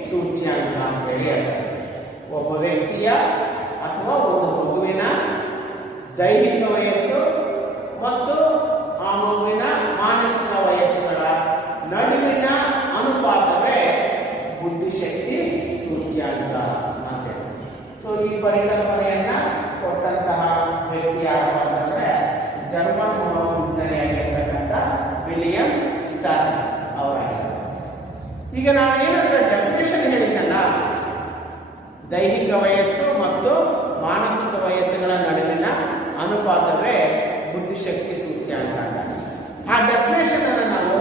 ಸೂಚ್ಯಂಕ ಅಂತೇಳಿ ಹೇಳ್ತಾರೆ. ಒಬ್ಬ ವ್ಯಕ್ತಿಯ ಅಥವಾ ಒಂದು ಮಗುವಿನ ದೈಹಿಕ ವಯಸ್ಸು ಮತ್ತು ಆ ಮಗುವಿನ ಮಾನಸಿಕ ವಯಸ್ಸುಗಳ ನಡುವಿನ ಅನುಪಾತವೇ ಬುದ್ಧಿಶಕ್ತಿ ಸೂಚ್ಯಂಕ ಅಂತ. ಸೊ ಈ ಪರಿಕಲ್ಪನೆಯನ್ನ ಕೊಟ್ಟಂತಹ ವ್ಯಕ್ತಿ ಯಾರಪ್ಪ ಅಂತಂದ್ರೆ ಜರ್ಮನ್ ಮನೋವಿಜ್ಞಾನಿಯಾಗಿರ್ತಕ್ಕಂಥ ವಿಲಿಯಂ ಸ್ಟರ್ನ್ ಅವರಾಗಿದ್ದಾರೆ. ಈಗ ನಾನು ಏನಾದ್ರೆ ಡೆಫಿನೇಷನ್ ಹೇಳಿದ್ದಲ್ಲ, ದೈಹಿಕ ವಯಸ್ಸು ಮತ್ತು ಮಾನಸಿಕ ವಯಸ್ಸುಗಳ ನಡುವಿನ ಅನುಪಾತವೇ ಬುದ್ಧಿಶಕ್ತಿ ಸೂಚ್ಯಂಕ. ಆ ಡೆಫಿನೇಷನ್ ಅನ್ನು ನಾವು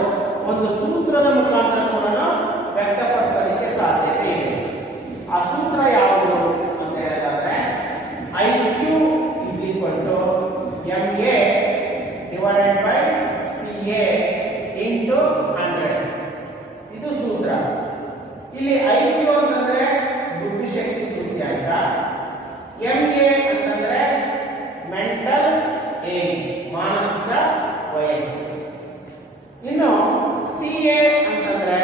ಒಂದು ಸೂತ್ರದ ಮುಖಾಂತರ ಕೂಡ ವ್ಯಕ್ತಪಡಿಸಲಿಕ್ಕೆ ಸಾಧ್ಯತೆ ಇದೆ. ಆ ಸೂತ್ರ ಯಾವುದು ಅಂತ ಹೇಳಿದ್ರೆ IQ is equal to MA divided by CA into 100. ಇದು ಸೂತ್ರ. ಇಲ್ಲಿ IQ ಅಂತಂದ್ರೆ ಬುದ್ಧಿಶಕ್ತಿ ಸೂಚ್ಯಂಕ, MA ಅಂತಂದ್ರೆ ಮೆಂಟಲ್ ಏಜ್ ಮಾನಸಿಕ ವಯಸ್ಸು, ಇನ್ನು CA ಅಂತಂದ್ರೆ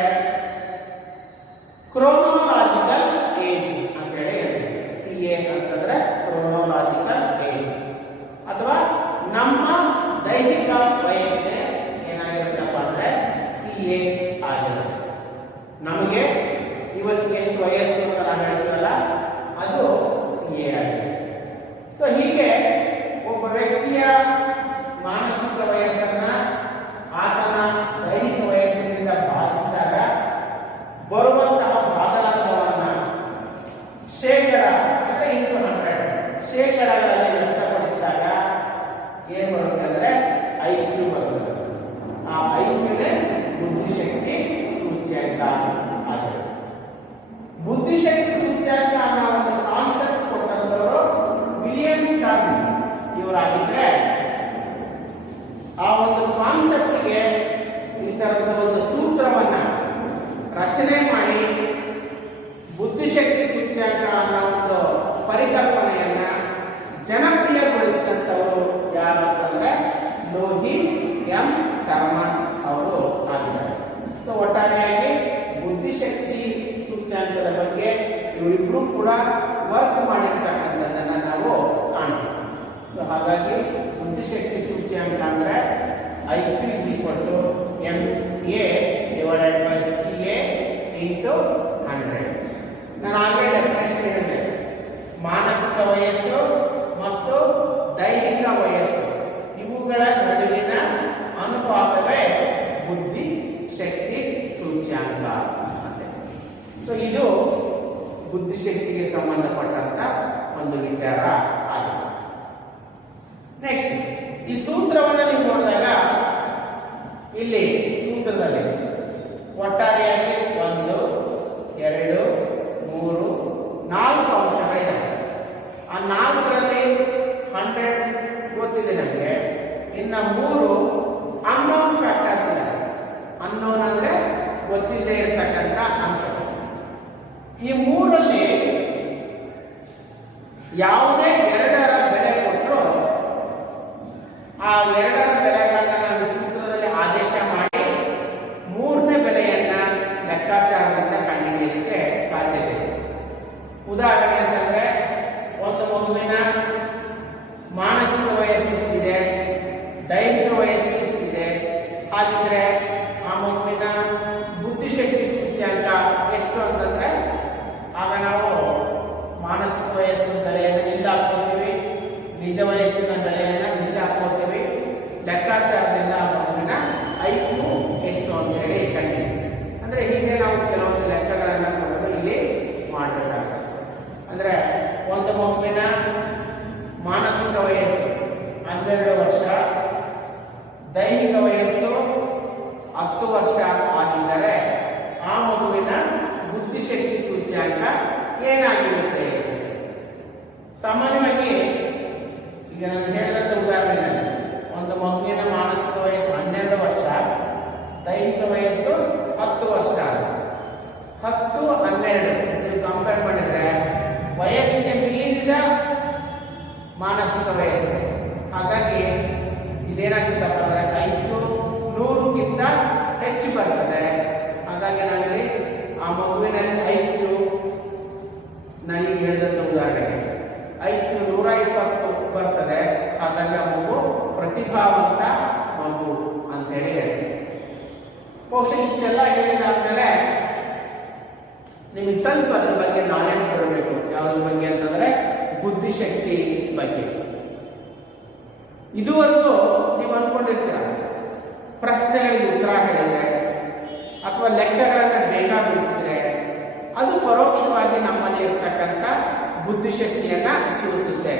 ಕ್ರೋನೋಲಾಜಿಕಲ್ ಏಜ್ ಅಂತ ಹೇಳಿ CA ಅಂತಂದ್ರೆ ಕ್ರೋನೋಲಾಜಿಕಲ್ ಏಜ್ ಅಥವಾ ನಮ್ಮ ದೈಹಿಕ ವಯಸ್ಸೇ ಏನಾಗಿರುತ್ತಪ್ಪ ಅಂದ್ರೆ CA ಆಗಿರುತ್ತೆ. ನಮಗೆ ಇವತ್ತಿಗೆ ಎಷ್ಟು ವಯಸ್ಸು ಅಂತ ನಾವು ಹೇಳ್ತೀವಲ್ಲ ಅದು CA ಆಗಿದೆ. ಸೊ ಹೀಗೆ ಒಬ್ಬ ವ್ಯಕ್ತಿಯ ಮಾನಸಿಕ ವಯಸ್ಸನ್ನ ಆತನ ದೈಹಿಕ ವಯಸ್ಸಿನಿಂದ ಭಾಗಿಸಿದಾಗ ಬರುವಂತಹ ಭಾಗಲಬ್ಧವನ್ನ ಶೇಕಡ ಅಂದ್ರೆ into 100 ಶೇಕಡಗಳಲ್ಲಿ ವ್ಯಕ್ತಪಡಿಸಿದಾಗ ಏನ್ ಬರುತ್ತೆ ಅಂದ್ರೆ IQ ಬರುತ್ತೆ. ಆ IQನೇ ಬುದ್ಧಿಶಕ್ತಿ ಸೂಚ್ಯಂಕ ಆಗಿದೆ. ಬುದ್ಧಿಶಕ್ತಿ ಸೂಚ್ಯಂಕ ಅನ್ನೋ ಒಂದು ಕಾನ್ಸೆಪ್ಟ್ ಕೊಟ್ಟಂತವರು ವಿಲಿಯಂ ಸ್ಟರ್ನ್ ಇವರಾಗಿದ್ರೆ ಆ ಒಂದು ಕಾನ್ಸೆಪ್ಟ್ಗೆ ಈ ತರದ ಒಂದು ಸೂತ್ರವನ್ನ ರಚನೆ ಮಾಡಿ ಬುದ್ಧಿಶಕ್ತಿ ಸೂಚ್ಯಂಕ ಅನ್ನೋ ಒಂದು ಪರಿಕಲ್ಪನೆಯನ್ನ ಜನಪ್ರಿಯಗೊಳಿಸಿದಂಥವರು ಯಾರಂತಂದ್ರೆ ಲೋಹಿ ಎಂ ಟರ್ಮನ್ ಅವರು ಆಗಿದ್ದಾರೆ. ಸೊ ಒಟ್ಟಾರೆಯಾಗಿ ಬುದ್ಧಿಶಕ್ತಿ ಸೂಚ್ಯಂಕದ ಬಗ್ಗೆ ಇವರಿಬ್ರು ಕೂಡ ವರ್ಕ್ ಮಾಡಿರ್ತಕ್ಕಂಥದ್ದನ್ನ ನಾವು ಕಾಣ್ತೀವಿ. ಸೊ ಹಾಗಾಗಿ ಬುದ್ಧಿಶಕ್ತಿ ಸೂಚ್ಯಂಕ ಅಂದ್ರೆ IQ is equal to MA divided by CA into 100. ನಾನು ಆಗಲೇ ಡೆಫಿನೇಷನ್ ಹೇಳಿದೆ, ಮಾನಸಿಕ ವಯಸ್ಸು ಮತ್ತು ದೈಹಿಕ ವಯಸ್ಸು ಇವುಗಳ ನಡುವಿನ ಅನುಪಾತ ಸೂಚ್ಯಾಂಕ ಅಂತೆ. ಸೊ ಇದು ಬುದ್ಧಿಶಕ್ತಿಗೆ ಸಂಬಂಧಪಟ್ಟಂತ ಒಂದು ವಿಚಾರ ಆಗಿದೆ. ನೆಕ್ಸ್ಟ್, ಈ ಸೂತ್ರವನ್ನು ನೀವು ನೋಡಿದಾಗ ಇಲ್ಲಿ ಸೂತ್ರದಲ್ಲಿ ಒಟ್ಟಾರೆಯಾಗಿ 1, 2, 3, 4 ಅಂಶಗಳಿದೆ. ಆ 4ರಲ್ಲಿ 100 ಗೊತ್ತಿದೆ ನಮಗೆ. ಇನ್ನು 3 ಅನ್ನೋನ್ ಫ್ಯಾಕ್ಟರ್ಸ್ ಇದೆ. ಅನ್ನೋನ್ ಅಂದ್ರೆ ಗೊತ್ತಿಲ್ಲದೆ ಇರತಕ್ಕಂಥ ಅಂಶಗಳು. ಈ 3ರಲ್ಲಿ ಯಾವುದೇ 2ರ ಬೆಲೆ ಕೊಟ್ಟರು ಆ 2ರ ಬೆಲೆಗಳನ್ನ ನಾವು ಸೂತ್ರದಲ್ಲಿ ಆದೇಶ ಮಾಡಿ 3ನೇ ಬೆಲೆಯನ್ನ ಲೆಕ್ಕಾಚಾರದಿಂದ ಕಂಡುಹಿಡಿಯಲಿಕ್ಕೆ ಸಾಧ್ಯತೆ ಇದೆ. ಉದಾಹರಣೆ ಅಂತಂದ್ರೆ ಒಂದು ಮಗುವಿನ ಮಾನಸಿಕ ವಯಸ್ಸು ಎಷ್ಟಿದೆ, ದೈಹಿಕ ವಯಸ್ಸು ಎಷ್ಟಿದೆ, ಹಾಗಿದ್ರೆ ಆ ಮಗುವಿನ ಬುದ್ಧಿಶಕ್ತಿ ಸೂಚ್ಯಾಂಕ ಎಷ್ಟು ಅಂತಂದ್ರೆ ಆಗ ನಾವು ಮಾನಸಿಕ ವಯಸ್ಸಿನ ಬೆಲೆಯನ್ನು ಇಲ್ಲಿ ಹಾಕೋತೀವಿ, ನಿಜ ವಯಸ್ಸಿನ ಬೆಲೆಯನ್ನು ಇಲ್ಲಿ ಹಾಕೋತೀವಿ. ಲೆಕ್ಕಾಚಾರದಿಂದ ಆ ಮಗುವಿನ ಐಕ್ಯೂ ಎಷ್ಟು ಅಂತ ಹೇಳಿ ಕಂಡಿದ್ದೀವಿ. ಅಂದ್ರೆ ಹೀಗೆ ನಾವು ಕೆಲವೊಂದು ಲೆಕ್ಕಗಳನ್ನು ಕೊಡಲು ಇಲ್ಲಿ ಮಾಡಬೇಕಾಗುತ್ತೆ. ಅಂದ್ರೆ ಒಂದು ಮಗುವಿನ ಮಾನಸಿಕ ವಯಸ್ಸು 12 ವರ್ಷ, ದೈಹಿಕ ವಯಸ್ಸು 10 ವರ್ಷ ಆಗಿದ್ದರೆ ಆ ಮಗುವಿನ ಬುದ್ಧಿಶಕ್ತಿ ಸೂಚ್ಯಾಂಕ ಏನಾಗಿರುತ್ತೆ? ಸಾಮಾನ್ಯವಾಗಿ ಈಗ ನಾನು ಹೇಳಿದಂತ ಉದಾಹರಣೆ, ಒಂದು ಮಗುವಿನ ಮಾನಸಿಕ ವಯಸ್ಸು 12 ವರ್ಷ, ದೈಹಿಕ ವಯಸ್ಸು 10 ವರ್ಷ. 10, 12 ನೀವು ಕಂಪೇರ್ ಮಾಡಿದ್ರೆ ವಯಸ್ಸಿಗೆ ಮೀರಿದ ಮಾನಸಿಕ ವಯಸ್ಸು. ಹಾಗಾಗಿ ಇದೇನಾಗುತ್ತಪ್ಪ ಅಂದ್ರೆ ಐಕ್ಯೂ 100ಕ್ಕಿಂತ ಹೆಚ್ಚು ಬರ್ತದೆ. ಹಾಗಾಗಿ ನಾವಿಲ್ಲಿ ಆ ಮಗುವಿನಲ್ಲಿ ಐಕ್ಯೂ, ನನಗೆ ಹೇಳಿದಂತ ಉದಾಹರಣೆಗೆ ಐಕ್ಯೂ 120 ಬರ್ತದೆ. ಹಾಗಾಗಿ ಆ ಮಗು ಪ್ರತಿಭಾವಂತ ಮಗು ಅಂತ ಹೇಳಿ ಹೇಳ್ತೀವಿ. ಬಹುಶಃ ಇಷ್ಟೆಲ್ಲ ಹೇಳಿದಾದ್ಮೇಲೆ ನಿಮಗೆ ಸ್ವಲ್ಪ ಅದ್ರ ಬಗ್ಗೆ ನಾಲೆಡ್ಜ್ ಬರಬೇಕು. ಯಾವುದ್ರ ಬಗ್ಗೆ ಅಂತಂದ್ರೆ ಬುದ್ಧಿಶಕ್ತಿ ಬಗ್ಗೆ. ಇದುವರೆಗೂ ನೀವು ಅನ್ಕೊಂಡಿರ್ತೀರ ಪ್ರಶ್ನೆಗಳಿಗೆ ಉತ್ತರ ಹೇಳಿದ್ರೆ ಅಥವಾ ಲೆಕ್ಕಗಳನ್ನ ಬೇಗ ಬಿಡಿಸಿದ್ರೆ ಅದು ಪರೋಕ್ಷವಾಗಿ ನಮ್ಮಲ್ಲಿ ಇರ್ತಕ್ಕಂಥ ಬುದ್ಧಿಶಕ್ತಿಯನ್ನ ಸೂಚಿಸುತ್ತೆ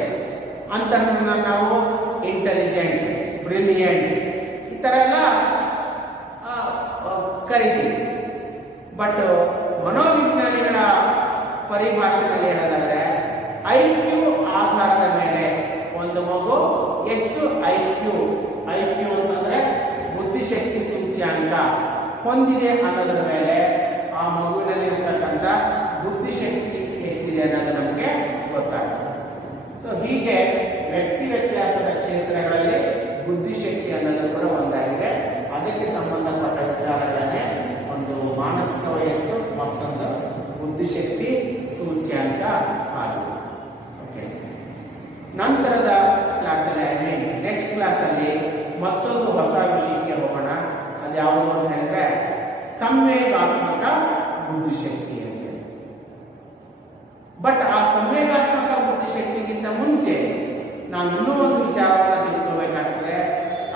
ಅಂತ ನಾವು ಇಂಟೆಲಿಜೆಂಟ್, ಬ್ರಿಲಿಯಂಟ್ ಈ ತರ ಎಲ್ಲ ಕರಿತೀವಿ. ಬಟ್ ಮನೋವಿಜ್ಞಾನಿಗಳ ಪರಿಭಾಷೆಯಲ್ಲಿ ಹೇಳೋದಾದ್ರೆ ಐಕ್ಯೂ ಆಧಾರದ ಮೇಲೆ ಒಂದು ಮಗು ಎಷ್ಟು ಐಕ್ಯೂ ಅಂತಂದ್ರೆ ಬುದ್ಧಿಶಕ್ತಿ ಸೂಚ್ಯಾಂಕ ಹೊಂದಿದೆ ಅನ್ನೋದ್ರ ಮೇಲೆ ಆ ಮಗುವಿನಲ್ಲಿರ್ತಕ್ಕಂಥ ಬುದ್ಧಿಶಕ್ತಿ ಎಷ್ಟಿದೆ ಅನ್ನೋದು ನಮಗೆ ಗೊತ್ತಾಗುತ್ತೆ. ಸೊ ಹೀಗೆ ವ್ಯಕ್ತಿ ವ್ಯತ್ಯಾಸದ ಕ್ಷೇತ್ರಗಳಲ್ಲಿ ಬುದ್ಧಿಶಕ್ತಿ ಅನ್ನೋದು ಕೂಡ ಒಂದಾಗಿದೆ. ಅದಕ್ಕೆ ಸಂಬಂಧಪಟ್ಟ ವಿಚಾರಗಳನ್ನೇ ಒಂದು ಮಾನಸಿಕ ವಯಸ್ಸು, ಮತ್ತೊಂದು ಬುದ್ಧಿಶಕ್ತಿ ಸೂಚ್ಯಾಂಕ ಆಗಿದೆ. ಓಕೆ, ನಂತರದ ಕ್ಲಾಸಲ್ಲಿ ನೆಕ್ಸ್ಟ್ ಕ್ಲಾಸಲ್ಲಿ ಮತ್ತೊಂದು ಹೊಸ ವಿಷಯಕ್ಕೆ ಹೋಗೋಣ. ಅದು ಯಾವುದು ಅಂತ ಹೇಳಿದ್ರೆ ಸಂವೇಗಾತ್ಮಕ ಬುದ್ಧಿಶಕ್ತಿ ಅಂತ. ಬಟ್ ಆ ಸಂವೇಗಾತ್ಮಕ ಬುದ್ಧಿಶಕ್ತಿಗಿಂತ ಮುಂಚೆ ನಾವು ಇನ್ನೂ ಒಂದು ವಿಚಾರವನ್ನು ತಿಳ್ಕೊಳ್ಬೇಕಾಗ್ತದೆ.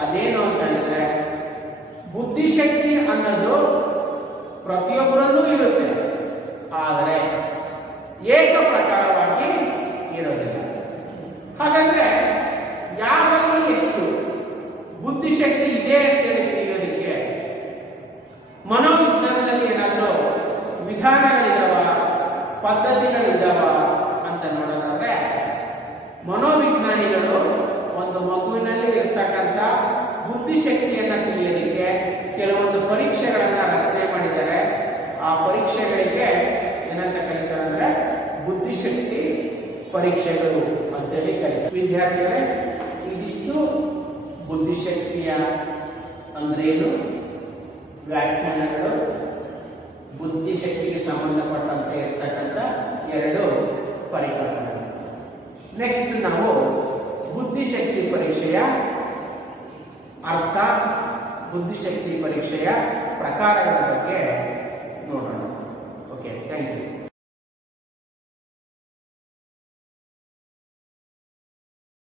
ಅದೇನು ಅಂತ ಹೇಳಿದ್ರೆ ಬುದ್ಧಿಶಕ್ತಿ ಅನ್ನೋದು ಪ್ರತಿಯೊಬ್ಬರಲ್ಲೂ ಇರುತ್ತೆ, ಆದರೆ ಏಕ ಪ್ರಕಾರವಾಗಿ ಇರೋದಿಲ್ಲ. ಹಾಗಾದ್ರೆ ಯಾರಲ್ಲಿ ಎಷ್ಟು ಬುದ್ಧಿಶಕ್ತಿ ಇದೆ ಅಂತೇಳಿ ತಿಳಿಯೋದಕ್ಕೆ ಮನೋವಿಜ್ಞಾನದಲ್ಲಿ ಏನಾದರೂ ವಿಧಾನಗಳಿದಾವ, ಪದ್ಧತಿಗಳಿದಾವ ಅಂತ ನೋಡೋದಾದ್ರೆ ಮನೋವಿಜ್ಞಾನಿಗಳು ಒಂದು ಮಗುವಿನಲ್ಲಿ ಇರ್ತಕ್ಕಂಥ ಬುದ್ಧಿಶಕ್ತಿಯನ್ನ ತಿಳಿಯೋದಕ್ಕೆ ಕೆಲವೊಂದು ಪರೀಕ್ಷೆಗಳನ್ನ ರಚನೆ ಮಾಡಿದ್ದಾರೆ. ಆ ಪರೀಕ್ಷೆಗಳಿಗೆ ಏನಂತ ಕರೀತಾರೆ ಅಂದ್ರೆ ಬುದ್ಧಿಶಕ್ತಿ ಪರೀಕ್ಷೆಗಳು ಅಂತೇಳಿ ಕರೀತಾರೆ. ವಿದ್ಯಾರ್ಥಿಗಳೇ, ಇದಿಷ್ಟು ಬುದ್ಧಿಶಕ್ತಿಯ ಅಂದ್ರೇನು, ವ್ಯಾಖ್ಯಾನಗಳು, ಬುದ್ಧಿಶಕ್ತಿಗೆ ಸಂಬಂಧಪಟ್ಟಂತೆ ಇರ್ತಕ್ಕಂಥ 2 ಪರಿಕಲ್ಪನೆಗಳು. ನೆಕ್ಸ್ಟ್ ನಾವು ಬುದ್ಧಿಶಕ್ತಿ ಪರೀಕ್ಷೆಯ ಅರ್ಥ, ಬುದ್ಧಿಶಕ್ತಿ ಪರೀಕ್ಷೆಯ ಪ್ರಕಾರಗಳ